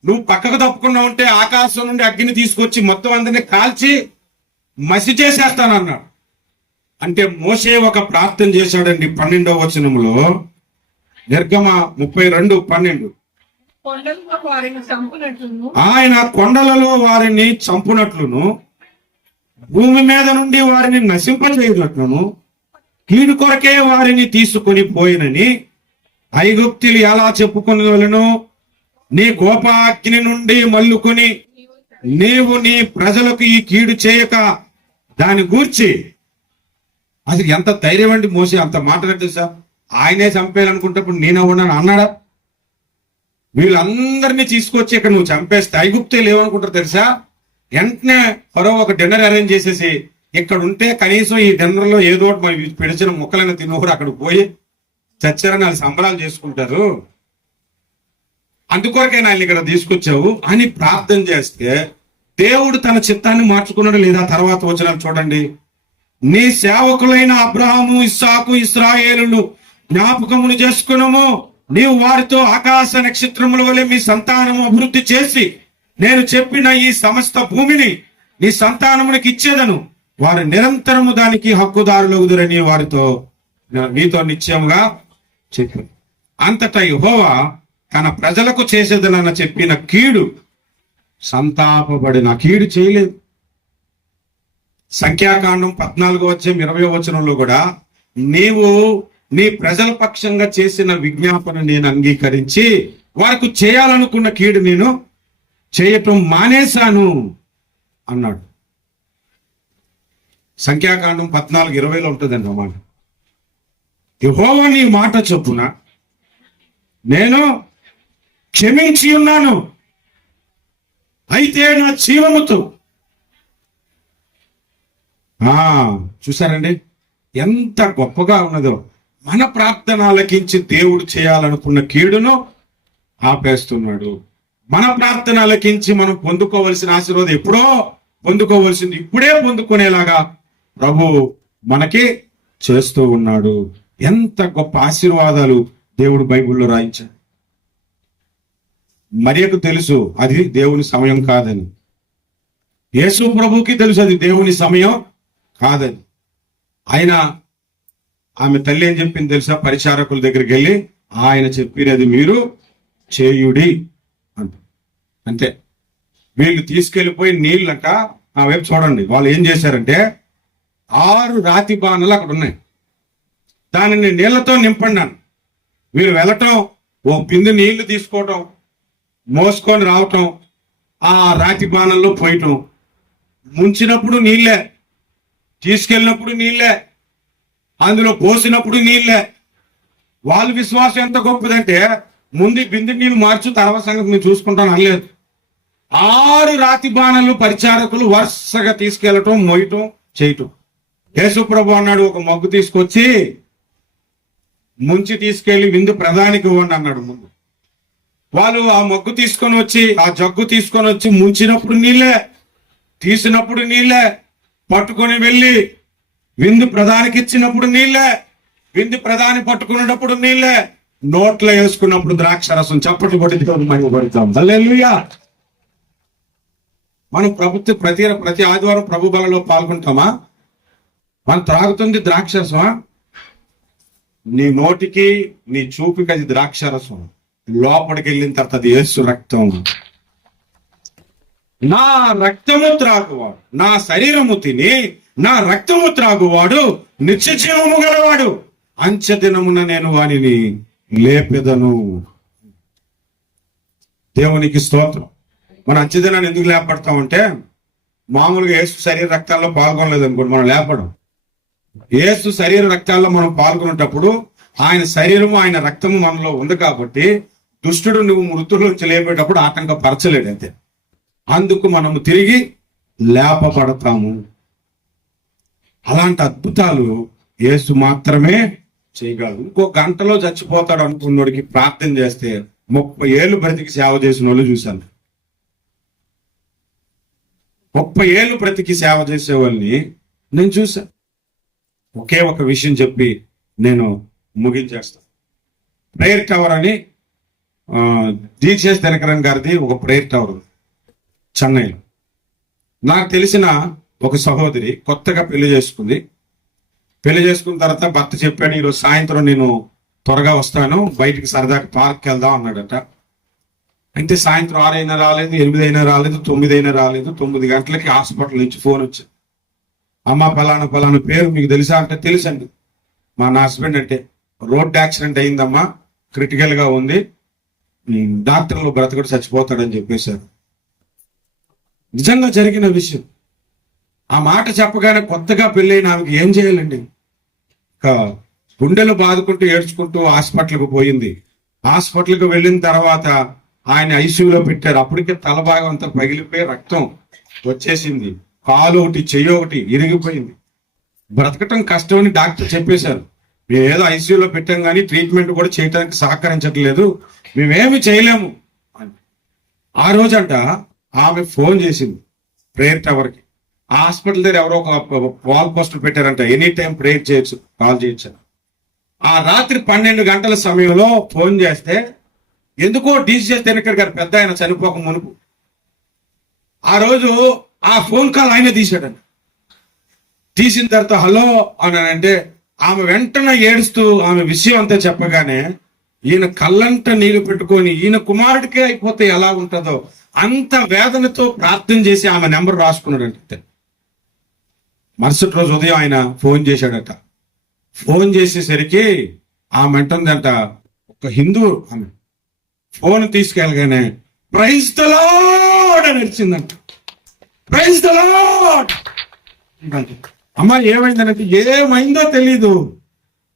నువ్వు పక్కకు తప్పుకున్నా ఉంటే ఆకాశం నుండి అగ్గిని తీసుకొచ్చి మొత్తం అందరినీ కాల్చి మసి చేసేస్తానన్నాడు. అంటే మోషే ఒక ప్రార్థన చేశాడండి. 12వ వచనంలో నిర్గమ 32:12 ఆయన కొండలలో వారిని చంపునట్లును భూమి మీద నుండి వారిని నశింపజేయనట్లును కీడు కొరకే వారిని తీసుకొని పోయినని ఐగుప్తులు ఎలా చెప్పుకొనగలను, నీ కోపాగ్ని నుండి మల్లుకొని నీవు నీ ప్రజలకు ఈ కీడు చేయక దాని గూర్చి. అసలు ఎంత ధైర్యం అండి మోసే అంత మాట్లాడితే సార్, ఆయనే చంపేయాలనుకుంటప్పుడు నేనెవడని అన్నాడా? వీళ్ళందరినీ తీసుకొచ్చి ఇక్కడ నువ్వు చంపేస్తే ఐగుప్తులు ఏమనుకుంటారు తెలుసా? వెంటనే మరో ఒక డిన్నర్ అరేంజ్ చేసేసి ఇక్కడ ఉంటే కనీసం ఈ డిన్నర్ లో ఏదో ఒకటి పిడిచిన ముక్కలైన తిన్నోడు అక్కడ పోయి చచ్చారని వాళ్ళు సంబరాలు చేసుకుంటారు, అందుకొరకే ఆయన ఇక్కడ తీసుకొచ్చావు అని ప్రార్థన చేస్తే దేవుడు తన చిత్తాన్ని మార్చుకున్నాడు లేదా? తర్వాత వచనాలు చూడండి. నీ సేవకులైన అబ్రహాము, ఇస్సాకు, ఇశ్రాయేలును జ్ఞాపకమును చేసుకునము, నీవు వారితో ఆకాశ నక్షత్రముల వలె మీ సంతానము అభివృద్ధి చేసి నేను చెప్పిన ఈ సమస్త భూమిని నీ సంతానమునికి ఇచ్చేదను, వారు నిరంతరము దానికి హక్కుదారులగుదురని వారితో మీతో నిశ్చయముగా చెప్పాను. అంతటా యెహోవా తన ప్రజలకు చేసేదనన్న చెప్పిన కీడు సంతాపబడిన కీడు చేయలేదు. సంఖ్యాకాండం 14:20 వచనంలో కూడా నీవు నీ ప్రజల పక్షంగా చేసిన విజ్ఞాపన నేను అంగీకరించి వారికి చేయాలనుకున్న కీడు నేను చేయటం మానేశాను అన్నాడు. సంఖ్యాకాండం 14:20 ఉంటుందండి అన్నమాట. యెహోవా నీ మాట చొప్పున నేను క్షమించి ఉన్నాను, అయితే నా జీవముతో. చూసారండి ఎంత గొప్పగా ఉన్నదో. మన ప్రార్థన ఆలకించి దేవుడు చేయాలనుకున్న కీడును ఆపేస్తున్నాడు. మన ప్రార్థన ఆలకించి మనం పొందుకోవలసిన ఆశీర్వాదం ఎప్పుడో పొందుకోవలసింది ఇప్పుడే పొందుకునేలాగా ప్రభు మనకి చేస్తూ ఉన్నాడు. ఎంత గొప్ప ఆశీర్వాదాలు దేవుడు బైబిల్లో రాయించాడు. మరియకు తెలుసు అది దేవుని సమయం కాదని, యేసు ప్రభుకి తెలుసు అది దేవుని సమయం కాదని. ఆయన ఆమె తల్లి ఏం చెప్పింది తెలుసా? పరిచారకుల దగ్గరికి వెళ్ళి ఆయన చెప్పినది మీరు చేయుడి అంతే. వీళ్ళు తీసుకెళ్లిపోయి నీళ్ళట ఆ వైపు చూడండి, వాళ్ళు ఏం చేశారంటే 6 రాతి బాణలు అక్కడ ఉన్నాయి, దానిని నీళ్లతో నింపండాను. వీళ్ళు వెళ్ళటం, ఓ బిందె నీళ్లు తీసుకోవటం, మోసుకొని రావటం, ఆ రాతి బాణల్లో పోయటం, ముంచినప్పుడు నీళ్ళే, తీసుకెళ్ళినప్పుడు నీళ్ళే, అందులో పోసినప్పుడు నీళ్ళే. వాళ్ళ విశ్వాసం ఎంత గొప్పదంటే ముందు బిందె నీళ్ళు మార్చు తర్వాత సంగతి నేను చూసుకుంటాను అనలేదు. 6 రాతి బాణలు పరిచారకులు వరుసగా తీసుకెళ్లటం, మోయటం, చేయటం. యేసుప్రభు అన్నాడు, ఒక మగ్గు తీసుకొచ్చి ముంచి తీసుకెళ్లి విందు ప్రధానికి ఇవ్వండి అన్నాడు. ముందు వాళ్ళు ఆ మగ్గు తీసుకొని వచ్చి ఆ జగ్గు తీసుకొని వచ్చి ముంచినప్పుడు నీళ్ళే, తీసినప్పుడు నీళ్ళే, పట్టుకొని వెళ్ళి విందు ప్రధానికి ఇచ్చినప్పుడు నీళ్ళే, విందు ప్రధాని పట్టుకునేటప్పుడు నీళ్ళే, నోట్లో వేసుకున్నప్పుడు ద్రాక్ష రసం. చప్పట్లు కొట్టించుతాం. హల్లెలూయా. మనం ప్రతి ఆదివారం ప్రభు బలలో పాల్గొంటామా? మనం త్రాగుతుంది ద్రాక్ష రసమా? నీ నోటికి నీ చూపుకి అది ద్రాక్ష రసం, లోపలికి వెళ్ళిన తర్వాత అది యేసు రక్తం. నా రక్తము త్రాగువాడు, నా శరీరము తిని నా రక్తము త్రాగువాడు నిత్య జీవము గలవాడు, అంచె దినమున నేను వానిని లేపెదను. దేవునికి స్తోత్రం. మన అంచె దినాన్ని ఎందుకు లేపడతామంటే, మామూలుగా యేసు శరీర రక్తాల్లో పాల్గొనలేదు అనుకోండి, మనం లేపడం. యేసు శరీర రక్తాల్లో మనం పాల్గొనేటప్పుడు ఆయన శరీరము ఆయన రక్తము మనలో ఉంది కాబట్టి దుష్టుడు నువ్వు మృతుల్లోంచి లేపేటప్పుడు ఆటంకపరచలేడు. అంతే. అందుకు మనము తిరిగి లేపబడతాము. అలాంటి అద్భుతాలు యేసు మాత్రమే చేయగలడు. ఇంకో గంటలో చచ్చిపోతాడు అనుకున్నోడికి ప్రార్థన చేస్తే 30 ఏళ్ళు బ్రతికి సేవ చేసిన వాళ్ళు చూశాను. 30 ఏళ్ళు బ్రతికి సేవ చేసే వాళ్ళని నేను చూశాను. ఒకే ఒక విషయం చెప్పి నేను ముగించేస్తాను. ప్రేయర్ టవర్ అని జీసస్ దినకరన్ గారిది ఒక ప్రేయర్ టవర్ ఉంది చెన్నైలో. నాకు తెలిసిన ఒక సహోదరి కొత్తగా పెళ్లి చేసుకుంది. పెళ్లి చేసుకున్న తర్వాత భర్త చెప్పాడు, ఈరోజు సాయంత్రం నేను త్వరగా వస్తాను, బయటికి సరదాకి పార్క్కి వెళ్దాం అన్నాడట. అంటే సాయంత్రం 6 అయినా రాలేదు, 8 అయినా రాలేదు, 9 అయినా రాలేదు. 9 గంటలకి హాస్పిటల్ నుంచి ఫోన్ వచ్చింది. అమ్మ ఫలానా పేరు మీకు తెలుసా అంటే తెలుసండి. మా నా హస్బెండ్ అంటే రోడ్ యాక్సిడెంట్ అయిందమ్మా, క్రిటికల్ గా ఉంది, డాక్టర్లు బ్రతకడు చచ్చిపోతాడని చెప్పేశారు. నిజంగా జరిగిన విషయం. ఆ మాట చెప్పగానే కొత్తగా పెళ్ళైన ఆమెకి ఏం చేయాలండి? గుండెలు బాదుకుంటూ ఏడ్చుకుంటూ హాస్పిటల్కి పోయింది. హాస్పిటల్కి వెళ్ళిన తర్వాత ఆయన ఐసీయూలో పెట్టారు. అప్పటికే తల భాగం అంతా పగిలిపోయి రక్తం వచ్చేసింది. కాలు ఒకటి, చెయ్యి ఒకటి ఇరిగిపోయింది. బ్రతకటం కష్టమని డాక్టర్ చెప్పేశారు. మేము ఏదో ఐసీయూలో పెట్టాం కానీ ట్రీట్మెంట్ కూడా చేయడానికి సహకరించట్లేదు, మేమేమి చేయలేము అని. ఆ రోజంట ఆమె ఫోన్ చేసింది ప్రేయర్ టవర్కి. ఆ హాస్పిటల్ దగ్గర ఎవరో ఒక వాల్ పోస్టర్ పెట్టారంట, ఎనీ టైం ప్రేయర్ చేయొచ్చు, కాల్ చేయొచ్చు. ఆ రాత్రి 12 గంటల సమయంలో ఫోన్ చేస్తే ఎందుకో జీసస్ దినకర్ గారు పెద్ద ఆయన చనిపోక మునుపు ఆ రోజు ఆ ఫోన్ కాల్ ఆయన తీశాడంట. తీసిన తర్వాత హలో అని అంటే ఆమె వెంటనే ఏడుస్తూ ఆమె విషయం అంతా చెప్పగానే ఈయన కళ్ళంట నీళ్లు పెట్టుకొని ఈయన కుమారుడికే అయిపోతే ఎలా ఉంటుందో అంత వేదనతో ప్రార్థన చేసి ఆమె నెంబర్ రాసుకున్నాడంట. మరుసటి రోజు ఉదయం ఆయన ఫోన్ చేశాడట. ఫోన్ చేసేసరికి ఆమె అంటుందంట, ఒక హిందూ ఆమె ఫోన్ తీసుకెళ్ళగానే ప్రైజ్ ది లార్డ్ అని నడిచిందంట. Praise the lord. అమ్మ ఏమైందనంటే, ఏమైందో తెలీదు,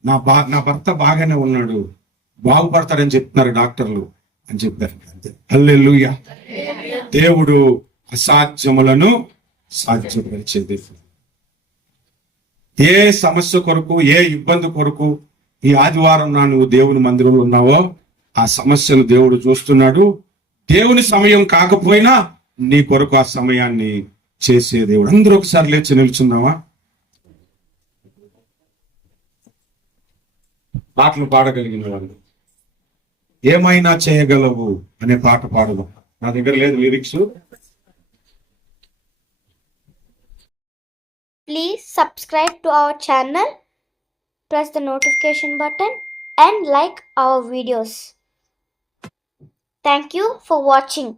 నా భర్త బాగానే ఉన్నాడు, బాగుపడతాడని చెప్తున్నారు డాక్టర్లు అని చెప్పారు. అంతే. హల్లెలూయా. దేవుడు అసాధ్యములను సాధ్యపరిచేది. ఏ సమస్య కొరకు, ఏ ఇబ్బంది కొరకు ఈ ఆదివారం నువ్వు దేవుని మందిరంలో ఉన్నావో ఆ సమస్యను దేవుడు చూస్తున్నాడు. దేవుని సమయం కాకపోయినా నీ కొరకు ఆ సమయాన్ని చేసే దేవుడు. అందరూ ఒకసారి లేచి నిల్చున్నావా? పాటలు పాడగలిగిన వాళ్ళు ఏమైనా చేయగలవు అనే పాట పాడదాం. నా దగ్గర లేదు lyrics. Please subscribe to our channel, press the notification button and like our videos. Thank you for watching.